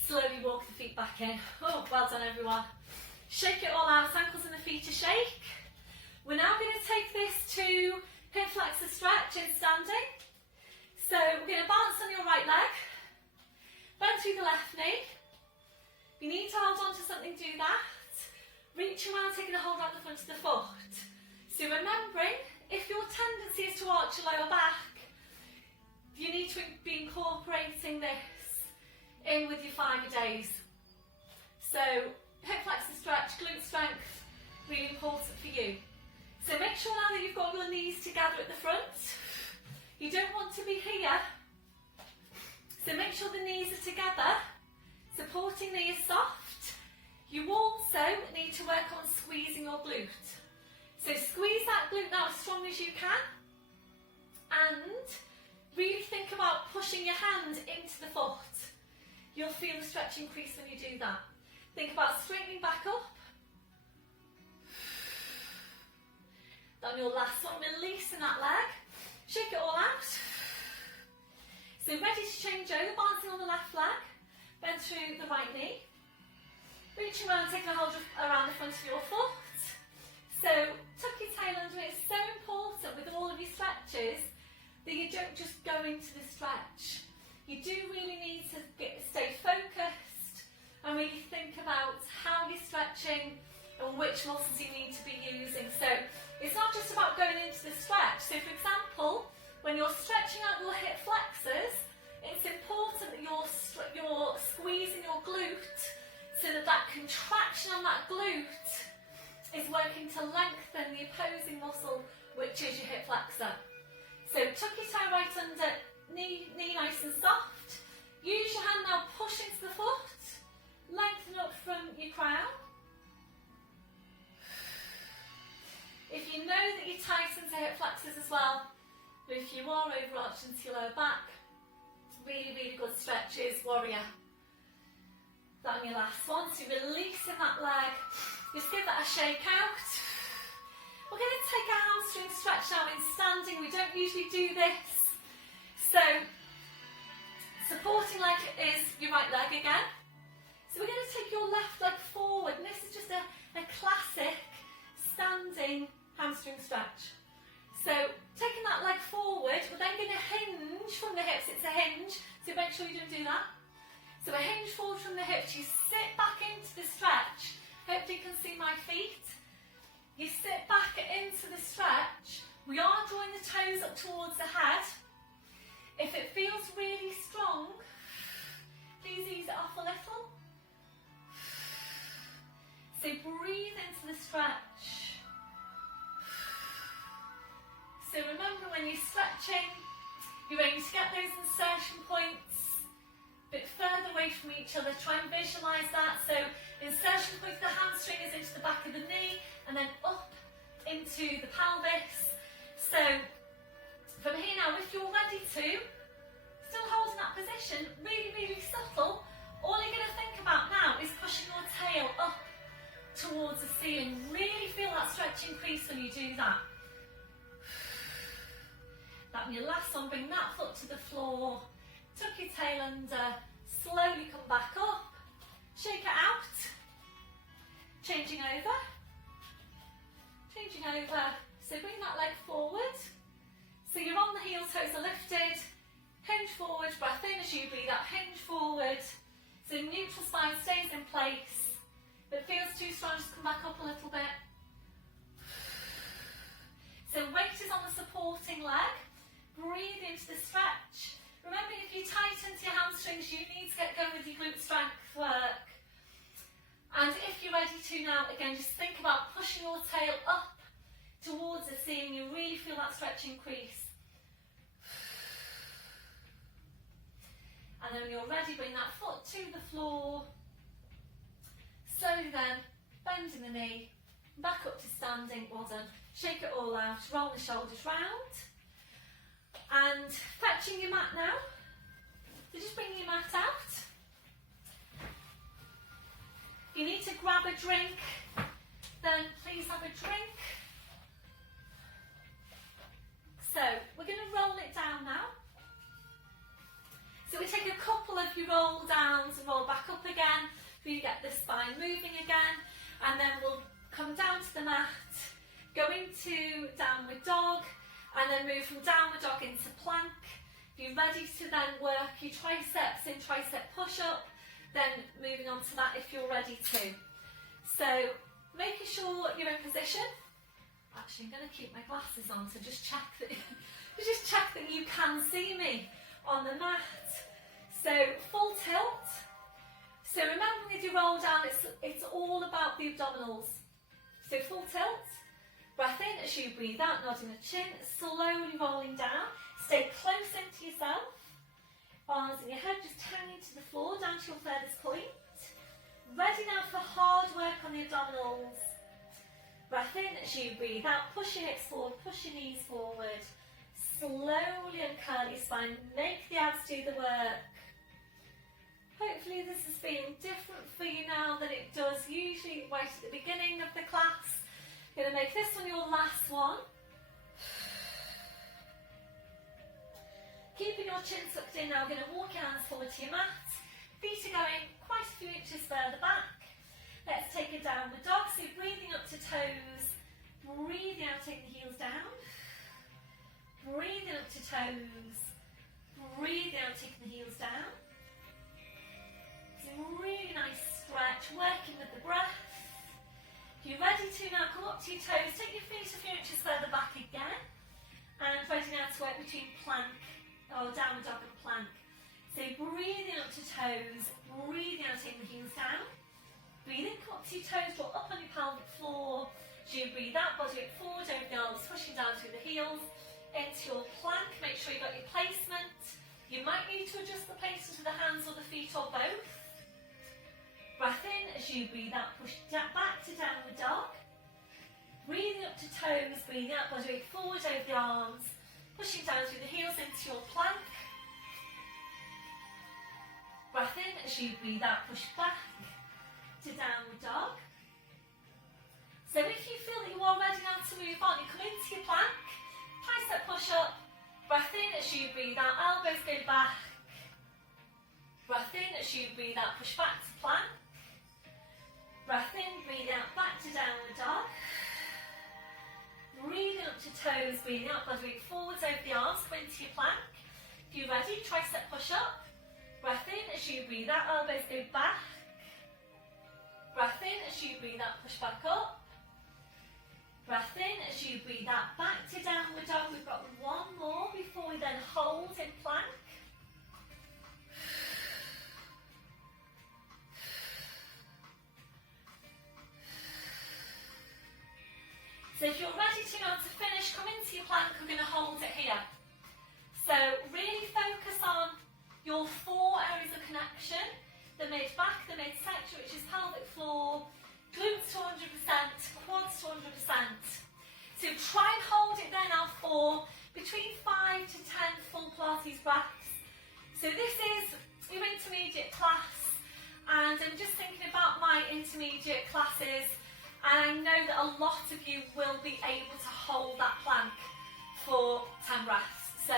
Slowly walk the feet back in. Oh, well done everyone. Shake it all out, ankles and the feet to shake. We're now going to take this to hip flexor stretch in standing. So we're going to balance on your right leg, bend through the left knee. If you need to hold on to something, do that. Reach around, taking a hold around the front of the foot. So remembering, if your tendency is to arch your lower back, you need to be incorporating this in with your fibre days. So hip flexor stretch, glute strength, really important for you. So make sure now that you've got your knees together at the front. You don't want to be here. So make sure the knees are together. Supporting knee is soft. You also need to work on squeezing your glute. So squeeze that glute now as strong as you can. And really think about pushing your hand into the foot. You'll feel the stretch increase when you do that. Think about straightening back up. Then your last one, releasing that leg. Shake it all out. So ready to change over, balancing on the left leg. Bend through the right knee. Reaching around, taking a hold around the front of your foot. So tuck your tail under it. It's so important with all of your stretches that you don't just go into the stretch. You do really need to stay focused and really think about how you're stretching and which muscles you need to be using. So it's not just about going into the stretch. So for example, when you're stretching out your hip flexors, it's important that you're squeezing your glute so that that contraction on that glute is working to lengthen the opposing muscle, which is your hip flexor. So tuck your toe right under, knee nice and soft. Use your hand now, push into the foot, lengthen up from your crown. If you know that you're tight into hip flexors as well, but if you are overarching to your lower back, really, really good stretches, warrior. Down your last one, so releasing that leg, just give that a shake out. We're going to take a hamstring stretch now in standing. We don't usually do this. So, supporting leg is your right leg again. So we're going to take your left leg forward, and this is just a classic standing hamstring stretch. So, taking that leg forward, we're then going to hinge from the hips. It's a hinge, so make sure you don't do that. So a hinge forward from the hips, you sit back into the stretch. Hopefully you can see my feet. You sit back into the stretch. We are drawing the toes up towards the head. If it feels really strong, please ease it off a little. So breathe into the stretch. So remember, when you're stretching, you're aiming to get those insertion points a bit further away from each other. Try and visualise that. So insertion point of the hamstring is into the back of the knee and then up into the pelvis. So from here now, if you're ready to, still holding that position, really, really subtle, all you're going to think about now is pushing your tail up towards the ceiling. Really feel that stretch increase when you do that. That your last one, bring that foot to the floor, tuck your tail under, slowly come back up, shake it out, changing over, so bring that leg forward, so you're on the heel, toes are lifted, hinge forward, breath in as you breathe out, hinge forward, so neutral spine stays in place. If it feels too strong, just come back up a little bit. So weight is on the supporting leg. Breathe into the stretch. Remember, if you tighten to your hamstrings, you need to get going with your glute strength work. And if you're ready to now, again, just think about pushing your tail up towards the ceiling. You really feel that stretch increase. And then when you're ready, bring that foot to the floor. Slowly then, bending the knee, back up to standing, well done. Shake it all out, roll the shoulders round. And fetching your mat now. So just bring your mat out. If you need to grab a drink, then please have a drink. So we're going to roll it down now. So we take a couple of your roll downs and roll back up again. We get the spine moving again, and then we'll come down to the mat, go into downward dog, and then move from downward dog into plank. If you're ready to then work your triceps in tricep push-up, then moving on to that if you're ready to. So making sure you're in position. Actually, I'm going to keep my glasses on to just check that you can see me on the mat. So full tilt. So remember with your roll down, it's all about the abdominals. So full tilt, breath in as you breathe out, nodding the chin, slowly rolling down. Stay close into yourself. Arms in your head just hanging to the floor, down to your furthest point. Ready now for hard work on the abdominals. Breath in as you breathe out, push your hips forward, push your knees forward. Slowly uncurl your spine, make the abs do the work. Hopefully this has been different for you now than it does usually right at the beginning of the class. Going to make this one your last one. Keeping your chin tucked in now, going to walk your hands forward to your mat. Feet are going quite a few inches further back. Let's take a downward dog, so breathing up to toes, breathing out, taking the heels down. Breathing up to toes, breathing out, taking the heels down. It's a really nice stretch, working with the breath. If you're ready to now, come up to your toes, take your feet a few inches further back again. And ready now to work between plank, or downward dog and plank. So breathing up to toes, breathing out, taking the heels down. Breathe in, come up to your toes, draw up on your pelvic floor. As you breathe out, body weight forward over the arms, pushing down through the heels. Into your plank, make sure you've got your placement. You might need to adjust the placement of the hands or the feet or both. Breath in as you breathe out, push back to downward dog. Breathing up to toes, breathing out, body weight forward over the arms, pushing down through the heels into your plank. Breath in as you breathe out, push back to downward dog. So if you feel that you are ready now to move on, you come into your plank, tricep push up, breath in as you breathe out, elbows go back. Breath in as you breathe out, push back to plank. Breath in, breathe out, back to downward dog. Breathing up to toes, breathing out, body weight forwards over the arms, come into your plank. If you're ready, tricep push up. Breath in as you breathe out, elbows go back. Breath in as you breathe out, push back up. Breath in as you breathe out, back to downward dog. We've got one more before we then hold in plank. So if you're ready to now to finish, come into your plank, we're going to hold it here. So really focus on your 4 areas of connection, the mid-back, the midsection, which is pelvic floor, glutes to 100%, quads to 100%. So try and hold it there now for between 5 to 10 full Pilates breaths. So this is your intermediate class, and I'm just thinking about my intermediate classes, and I know that a lot of you will be able to hold that plank for 10 breaths. So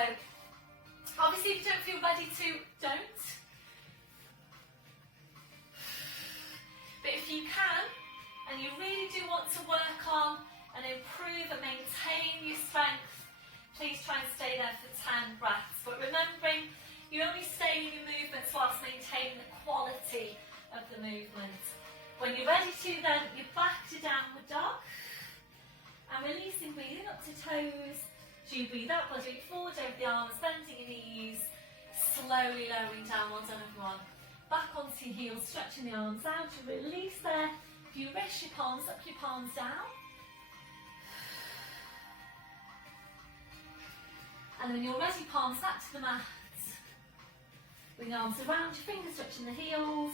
obviously if you don't feel ready to, don't. But if you can, and you really do want to work on and improve and maintain your strength, please try and stay there for 10 breaths. But remembering, you only stay in your movements whilst maintaining the quality of the movement. When you're ready to, then you're back to downward dog. And releasing, breathing up to toes. As you breathe out, body weight forward over the arms, bending your knees. Slowly lowering down, well done everyone. Back onto your heels, stretching the arms out. You release there. If you rest your palms up, your palms down. And when you're ready, palms back to the mat. Bring your arms around your fingers, stretching the heels.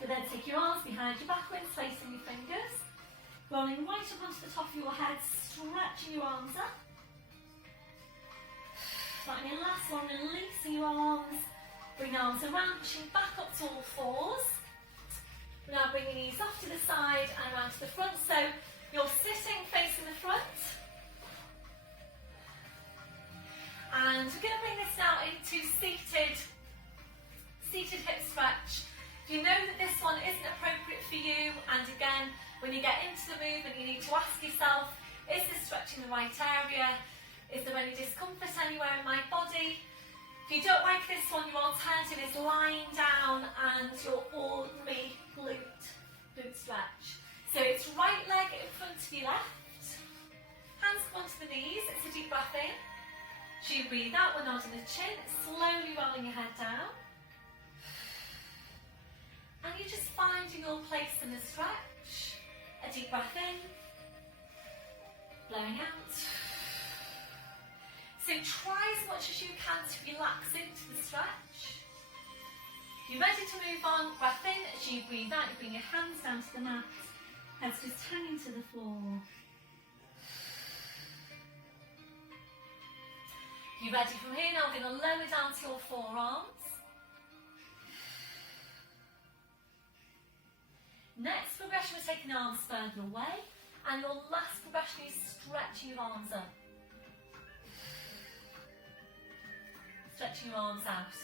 But then take your arms behind your back, placing your fingers. Rolling right up onto the top of your head, stretching your arms up. Starting your last one, releasing your arms. Bring your arms around, pushing back up to all fours. We're now bringing your knees off to the side and around to the front. So you're sitting facing the front. And we're going to bring this now into seated hip stretch. If you know that this one isn't appropriate for you, and again, when you get into the movement, you need to ask yourself, is this stretching the right area? Is there any discomfort anywhere in my body? If you don't like this one, your alternative is lying down and your ordinary glute stretch. So it's right leg in front of your left, hands come onto the knees, it's a deep breath in. So you breathe out, we're nodding the chin, slowly rolling your head down. And you're just finding your place in the stretch. A deep breath in, blowing out. So try as much as you can to relax into the stretch. You're ready to move on, breath in. As you breathe out, you bring your hands down to the mat, heads just hanging to the floor. You're ready from here. Now we're going to lower down to your forearms. Next progression, we're taking the arms further away, and your last progression is stretching your arms up. Stretching your arms out.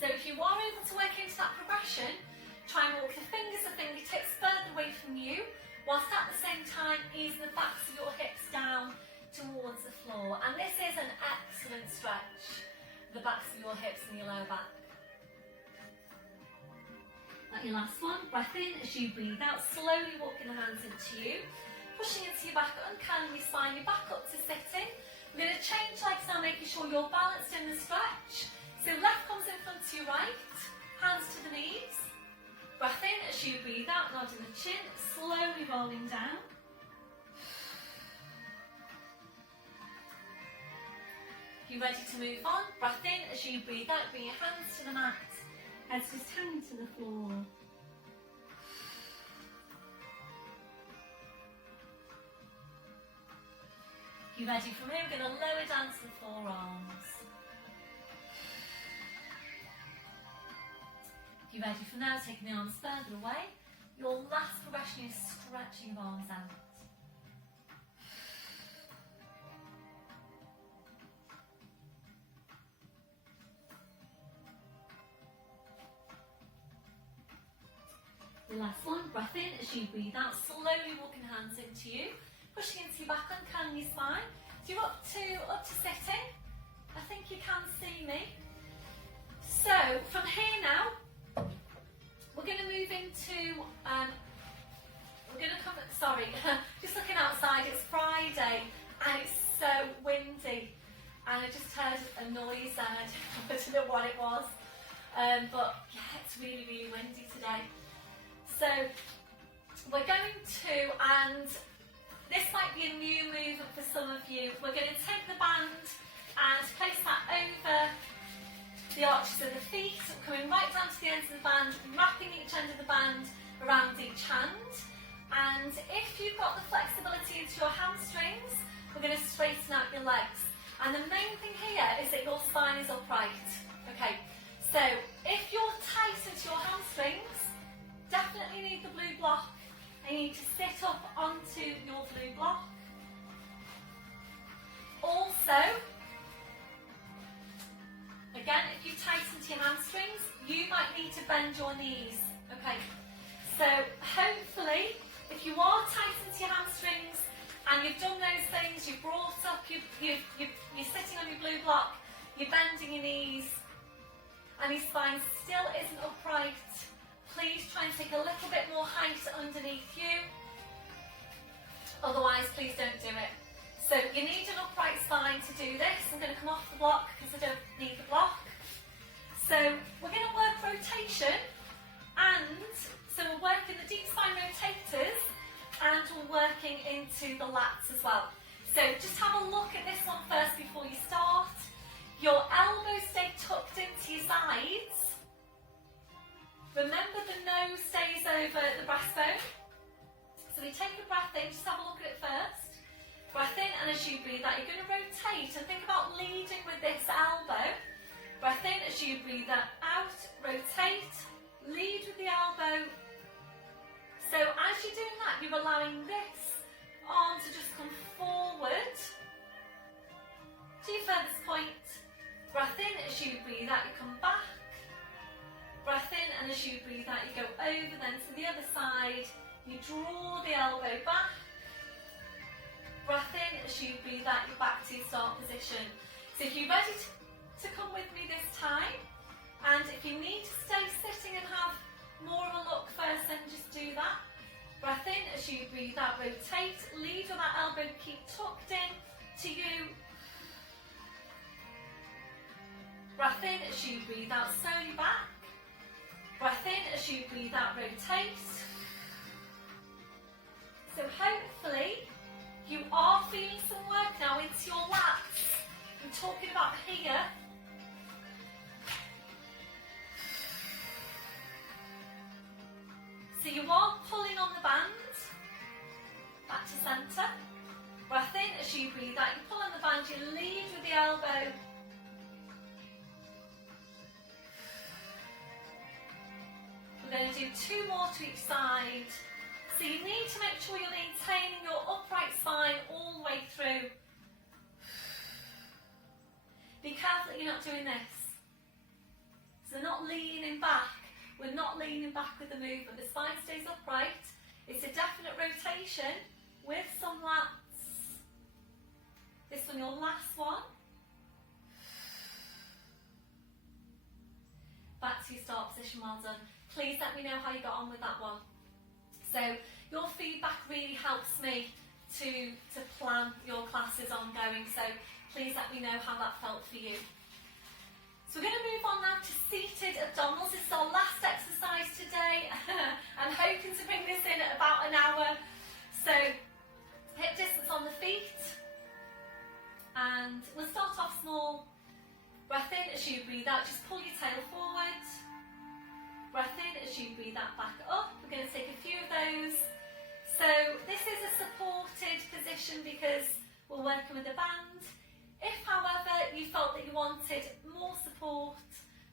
So if you are able to work into that progression, try and walk the fingers and fingertips further away from you, whilst at the same time easing the backs of your hips down towards the floor. And this is an excellent stretch, the backs of your hips and your lower back. At your last one, breath in. As you breathe out, slowly walking the hands into you, pushing into your back, uncurling your spine, your back up to sitting. We're going to change legs now, making sure you're balanced in the stretch. So left comes in front to your right, hands to the knees. Breath in. As you breathe out, nodding the chin, slowly rolling down. You're ready to move on. Breath in. As you breathe out, bring your hands to the mat. Heads just hanging to the floor. You ready from here? We're going to lower down to the forearms. You ready for now? Taking the arms further away. Your last progression is stretching your arms out. The last one, breath in. As you breathe out, slowly walking hands into you, pushing into your back, uncurling your spine. So you're up to sitting. I think you can see me. So from here now, we're going to move into, just looking outside, it's Friday and it's so windy, and I just heard a noise and I don't know what it was, but yeah, it's really, really windy today. So we're going to, and this might be a new movement for some of you, we're going to take the band and place that over the arches of the feet, coming right down to the ends of the band, wrapping each end of the band around each hand. And if you've got the flexibility into your hamstrings, we're going to straighten out your legs. And the main thing here is that your spine is upright. Okay, so if you're tight into your hamstrings, definitely need the blue block, and you need to sit up onto your blue block. Also, again, if you tighten to your hamstrings, you might need to bend your knees. Okay, so hopefully, if you are tightened to your hamstrings and you've done those things, you've brought up, you're sitting on your blue block, you're bending your knees, and your spine still isn't upright, please try and take a little bit more height underneath you. Otherwise, please don't do it. So you need an upright spine to do this. I'm going to come off the block because I don't need the block. So we're going to work rotation, and so we're working the deep spine rotators, and we're working into the lats as well. So just have a look at this one first before you start. Your elbows stay tucked into your sides. Remember the nose stays over the breastbone. So we take a breath in, just have a look at it first. Breath in, and as you breathe out, you're going to rotate and think about leading with this elbow. Breath in, as you breathe out, rotate, lead with the elbow. So as you're doing that, you're allowing this arm to just come forward to your furthest point. Breath in, as you breathe out, you come back. Breath in, and as you breathe out, you go over then to the other side. You draw the elbow back. Breath in, as you breathe out, you're back to your start position. So if you're ready to come with me this time, and if you need to stay sitting and have more of a look first, then just do that. Breath in, as you breathe out, rotate, lead with that elbow, keep tucked in to you. Breath in, as you breathe out, slowly back. Breath in, as you breathe out, rotate. So hopefully you are feeling some work now into your lats. I'm talking about here. So you are pulling on the band, back to centre. Breath in, as you breathe out, you pull on the band, you lead with the elbow. We're going to do 2 more to each side. So you need to make sure you're maintaining your upright spine all the way through. Be careful that you're not doing this. So not leaning back. We're not leaning back with the movement. The spine stays upright. It's a definite rotation with some lats. This one, your last one. Back to your start position, well done. Please let me know how you got on with that one. So your feedback really helps me to plan your classes ongoing. So please let me know how that felt for you. So we're going to move on now to seated abdominals. This is our last exercise today. I'm hoping to bring this in at about an hour. So hip distance on the feet. And we'll start off small. Breath in, as you breathe out, just pull your tail forward. Breath in, as you breathe out, back up. We're going to take a few of those. So this is a supported position because we're working with a band. If, however, you felt that you wanted more support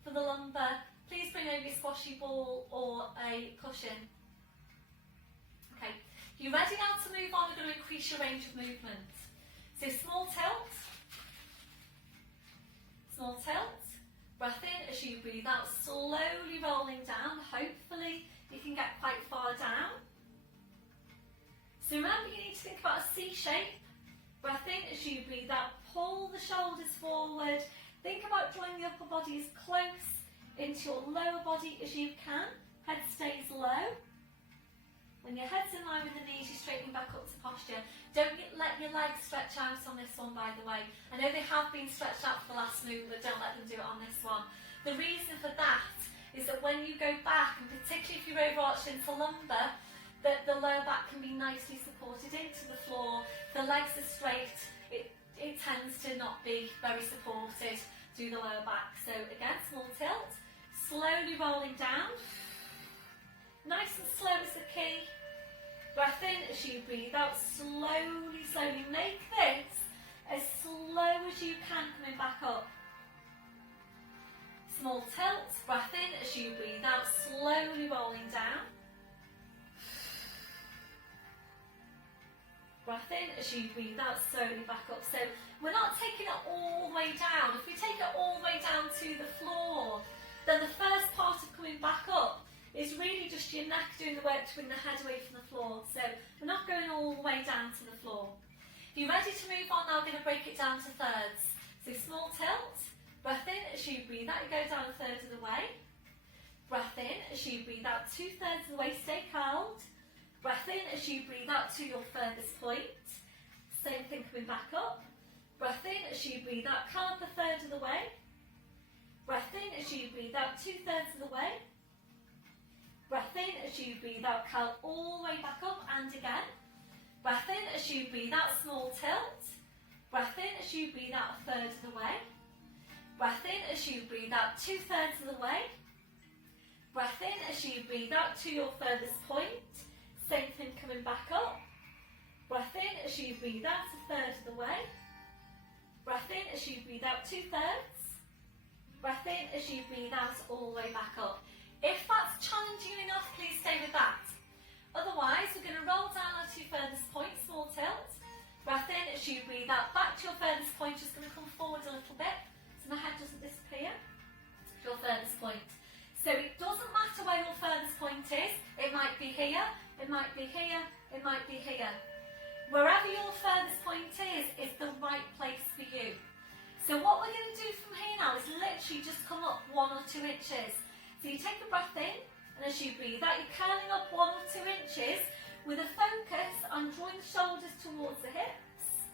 for the lumbar, please bring over your squashy ball or a cushion. Okay, you ready now to move on? We're going to increase your range of movement. So small tilt. Small tilt. Breath in, as you breathe out, slowly rolling down. Hopefully you can get quite far down. So remember, you need to think about a C shape. Breath in, as you breathe out, pull the shoulders forward. Think about drawing the upper body as close into your lower body as you can. Head stays low. When your head's in line with the knees, you're straightening back up to posture. Don't let your legs stretch out on this one, by the way. I know they have been stretched out for the last move, but don't let them do it on this one. The reason for that is that when you go back, and particularly if you're overarched into lumbar, that the lower back can be nicely supported into the floor. The legs are straight. It tends to not be very supported through the lower back. So again, small tilt, slowly rolling down. Nice and slow is the key. Breath in, as you breathe out, slowly, slowly. Make this as slow as you can coming back up. Small tilt, breath in, as you breathe out, slowly rolling down. Breath in, as you breathe out, slowly back up. So we're not taking it all the way down. If we take it all the way down to the floor, then the first part of coming back up is really just your neck doing the work to bring the head away from the floor. So we're not going all the way down to the floor. If you're ready to move on now, I'm going to break it down to thirds. So small tilt, breath in, as you breathe out, you go down a third of the way. Breath in, as you breathe out, 2/3 of the way, stay curled. Breath in, as you breathe out to your furthest point. Same thing coming back up. Breath in, as you breathe out, curl up a third of the way. Breath in, as you breathe out, 2/3 of the way. Breath in, as you breathe out, curl all the way back up, and again. Breath in, as you breathe out, small tilt. Breath in, as you breathe out, a third of the way. Breath in as you breathe out 2/3 of the way. Breath in as you breathe out to your furthest point. Same thing coming back up. Breath in as you breathe out 1/3 of the way. Breath in as you breathe out 2/3. Breath in as you breathe out all the way back up. If that's challenging enough, please stay with that. Otherwise, we're going to roll down onto your furthest point, small tilt. Breath in as you breathe out back to your furthest point, just going to come forward a little bit so my head doesn't disappear. Your furthest point. So it doesn't matter where your furthest point is. It might be here, it might be here, it might be here. Wherever your furthest point is the right place for you. So what we're going to do from here now is literally just come up 1 or 2 inches. So you take a breath in, and as you breathe out, you're curling up 1 or 2 inches with a focus on drawing the shoulders towards the hips.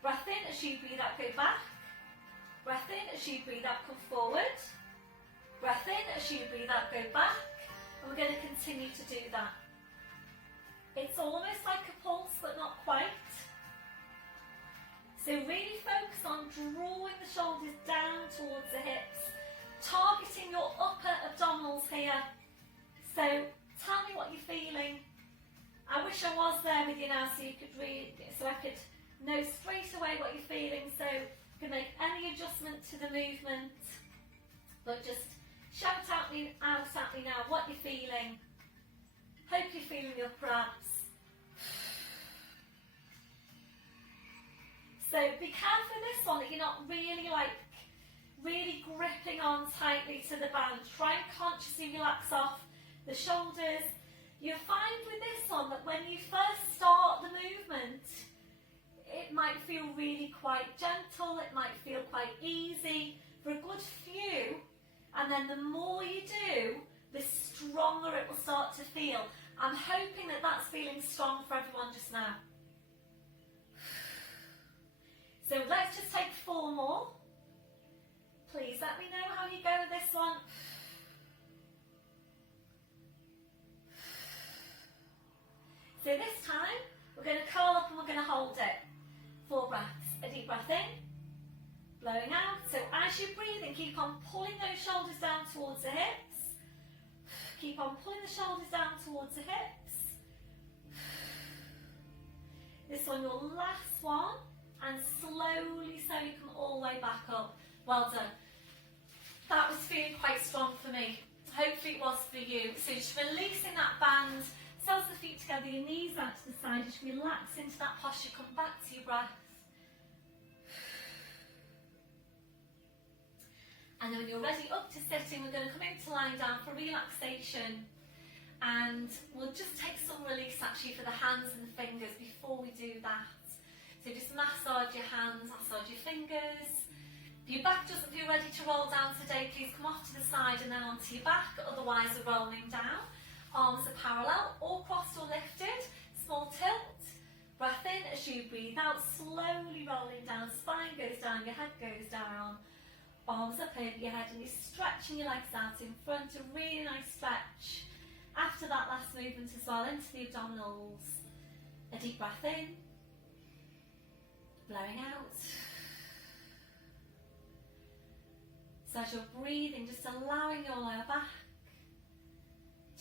Breath in, as you breathe out, go back. Breath in, as you breathe out, come forward. Breath in, as you breathe out, go back. And we're going to continue to do that. It's almost like a pulse, but not quite. So really focus on drawing the shoulders down towards the hips, targeting your upper abdominals here. So tell me what you're feeling. I wish I was there with you now so you could read, so I could know straight away what you're feeling, so you can make any adjustment to the movement. But just shout out at me now what you're feeling. Hope you're feeling your abs. So be careful with this one that you're not really gripping on tightly to the band. Try and consciously relax off the shoulders. You'll find with this one that when you first start the movement, it might feel really quite gentle, it might feel quite easy for a good few, and then the more you do, the stronger it will start to feel. I'm hoping that that's feeling strong for everyone just now. So let's just take 4 more. Please let me know how you go with this one. So this time, we're going to curl up and we're going to hold it. 4 breaths. A deep breath in, blowing out. So as you're breathing, keep on pulling those shoulders down towards the hips. Keep on pulling the shoulders down towards the hips. This one, your last one. And slowly come all the way back up. Well done. That was feeling quite strong for me. Hopefully it was for you. So just releasing that band, soles of the feet together, your knees out to the side, just relax into that posture, come back to your breath. And then when you're ready up to sitting, we're going to come into lying down for relaxation. And we'll just take some release actually for the hands and the fingers before we do that. So just massage your hands, massage your fingers. If your back doesn't feel ready to roll down today, please come off to the side and then onto your back, otherwise we're rolling down. Arms are parallel, or crossed or lifted. Small tilt. Breath in as you breathe out, slowly rolling down. Spine goes down, your head goes down. Arms up over your head and you're stretching your legs out in front, a really nice stretch. After that last movement as well, into the abdominals. A deep breath in. Blowing out. So as you're breathing, just allowing your lower back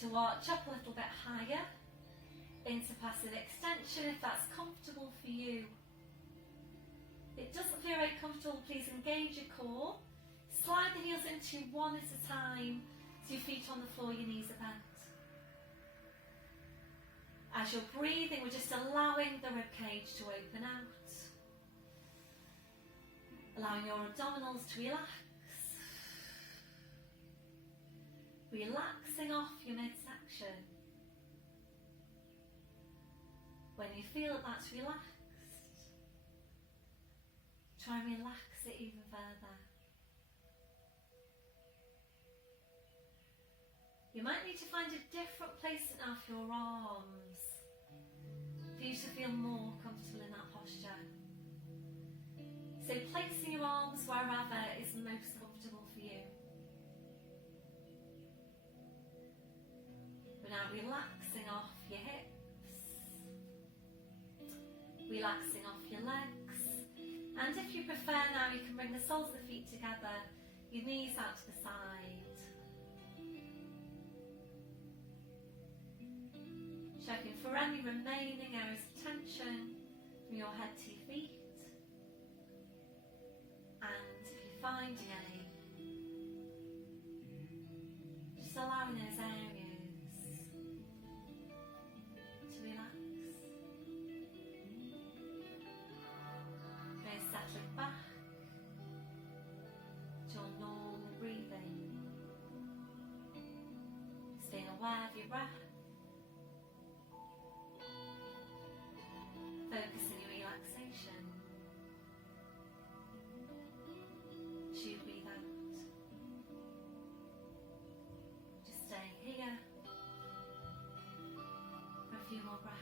to arch up a little bit higher into passive extension if that's comfortable for you. If it doesn't feel very comfortable, please engage your core. Slide the heels into you 1 at a time, so your feet on the floor, your knees are bent. As you're breathing, we're just allowing the ribcage to open out. Allowing your abdominals to relax. Relaxing off your midsection. When you feel that that's relaxed, try and relax it even further. You might need to find a different placement now for your arms, for you to feel more comfortable in that posture. So placing your arms wherever is most comfortable for you. We're now relaxing off your hips, relaxing off your legs, and if you prefer now, you can bring the soles of the feet together Your knees out to the side. Checking for any remaining areas of tension from your head to your feet. And if you're finding any, just allowing those areas to relax. Then settling back to your normal breathing. Just being aware of your breath. Focus on your relaxation. As you breathe out. Just staying here for a few more breaths.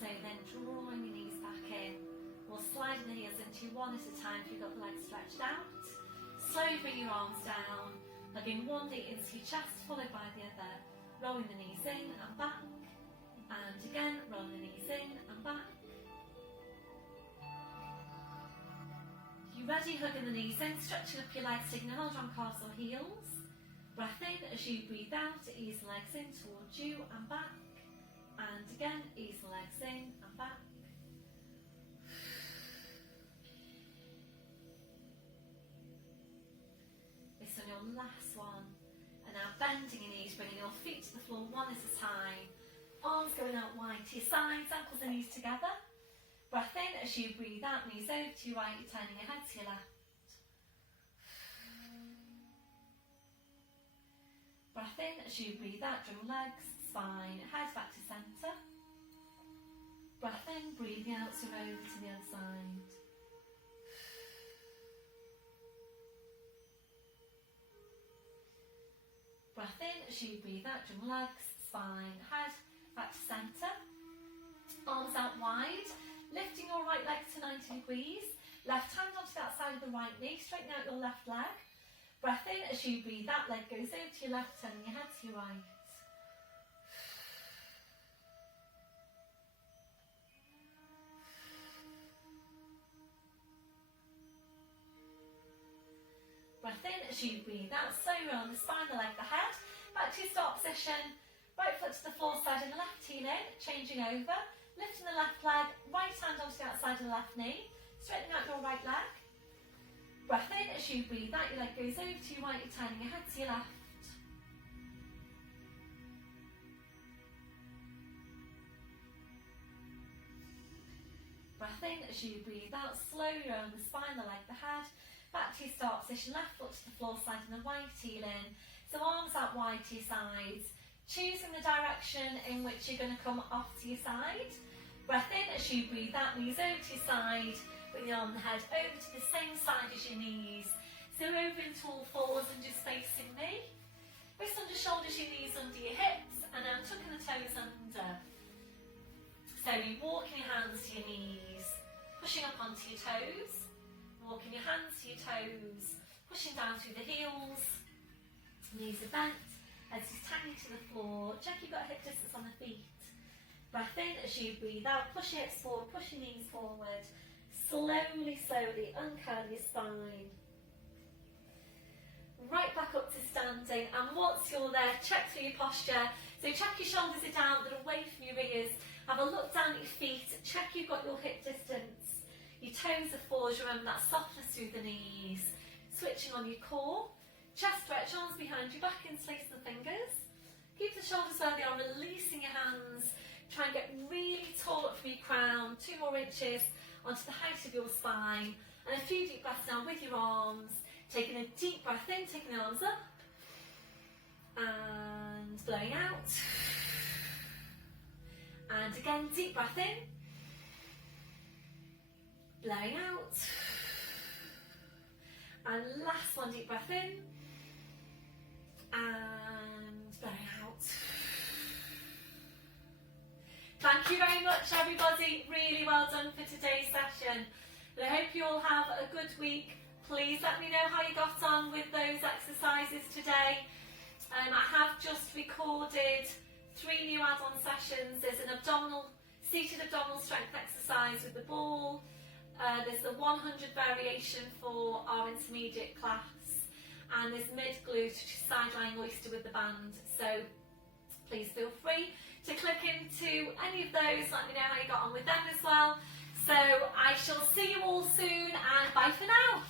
So then drawing your knees back in, or sliding the heels into you one at a time if you've got the legs stretched out. Slowly bring your arms down, lugging one knee into your chest followed by the other, rolling the knees in and back, and again rolling the knees in and back. If you're ready, hugging the knees in, stretching up your legs, taking a hold on calves or heels. Breath in as you breathe out, ease the legs in towards you and back. And again, ease the legs in and back. This on your last one. And now bending your knees, bringing your feet to the floor one at a time. Arms going out wide to your sides, ankles and knees together. Breath in as you breathe out, knees over to your right, you're turning your head to your left. Breath in as you breathe out, drawing legs, spine, head back to centre. Breath in, breathing out, so over to the other side. Breath in as you breathe out, drawing legs, spine, head back to centre. Arms out wide, lifting your right leg to 90 degrees. Left hand onto the outside of the right knee, straightening out your left leg. Breath in as you breathe, that leg goes over to your left, turning your head to your right. Breath in as you breathe out, slowly roll the spine, the leg, the head. Back to your start position. Right foot to the floor, side and the left heel in, changing over. Lifting the left leg, right hand onto the outside of the left knee. Straightening out your right leg. Breath in as you breathe out, your leg goes over to your right, you're turning your head to your left. Breath in as you breathe out, slowly roll the spine, the leg, the head. Back to your start position, left foot to the floor, side and the right heel in. So arms out wide to your sides, choosing the direction in which you're going to come off to your side. Breath in as you breathe out, knees over to your side, bring the arm and the head over to the same side as your knees. So over into all fours and just facing me. Wrists under shoulders, your knees under your hips, and now tucking the toes under. So you're walking your hands to your knees, pushing up onto your toes, walking your hands to your toes, pushing down through the heels, knees are bent, head is tangling to the floor, check you've got hip distance on the feet. Breath in as you breathe out, push your hips forward, push your knees forward, slowly, slowly uncurl your spine. Right back up to standing, and once you're there, check through your posture. So check your shoulders are down, they're away from your ears. Have a look down at your feet, check you've got your hip distance. Your toes are forward, remember that softness through the knees. Switching on your core, chest stretch, arms behind your back, interlace the fingers. Keep the shoulders where they are, releasing your hands. try and get really tall up from your crown, 2 more inches onto the height of your spine, and a few deep breaths now with your arms, taking a deep breath in, taking the arms up, and blowing out, and again, deep breath in, blowing out, and last one, deep breath in, and blowing out. Thank you very much, everybody. Really well done for today's session. And I hope you all have a good week. Please let me know how you got on with those exercises today. I have just recorded 3 new add-on sessions. There's an seated abdominal strength exercise with the ball. There's the 100 variation for our intermediate class. And there's mid-glute, which is side-lying oyster with the band. So please feel free to click into any of those. Let me know how you got on with them as well. So I shall see you all soon, and bye for now.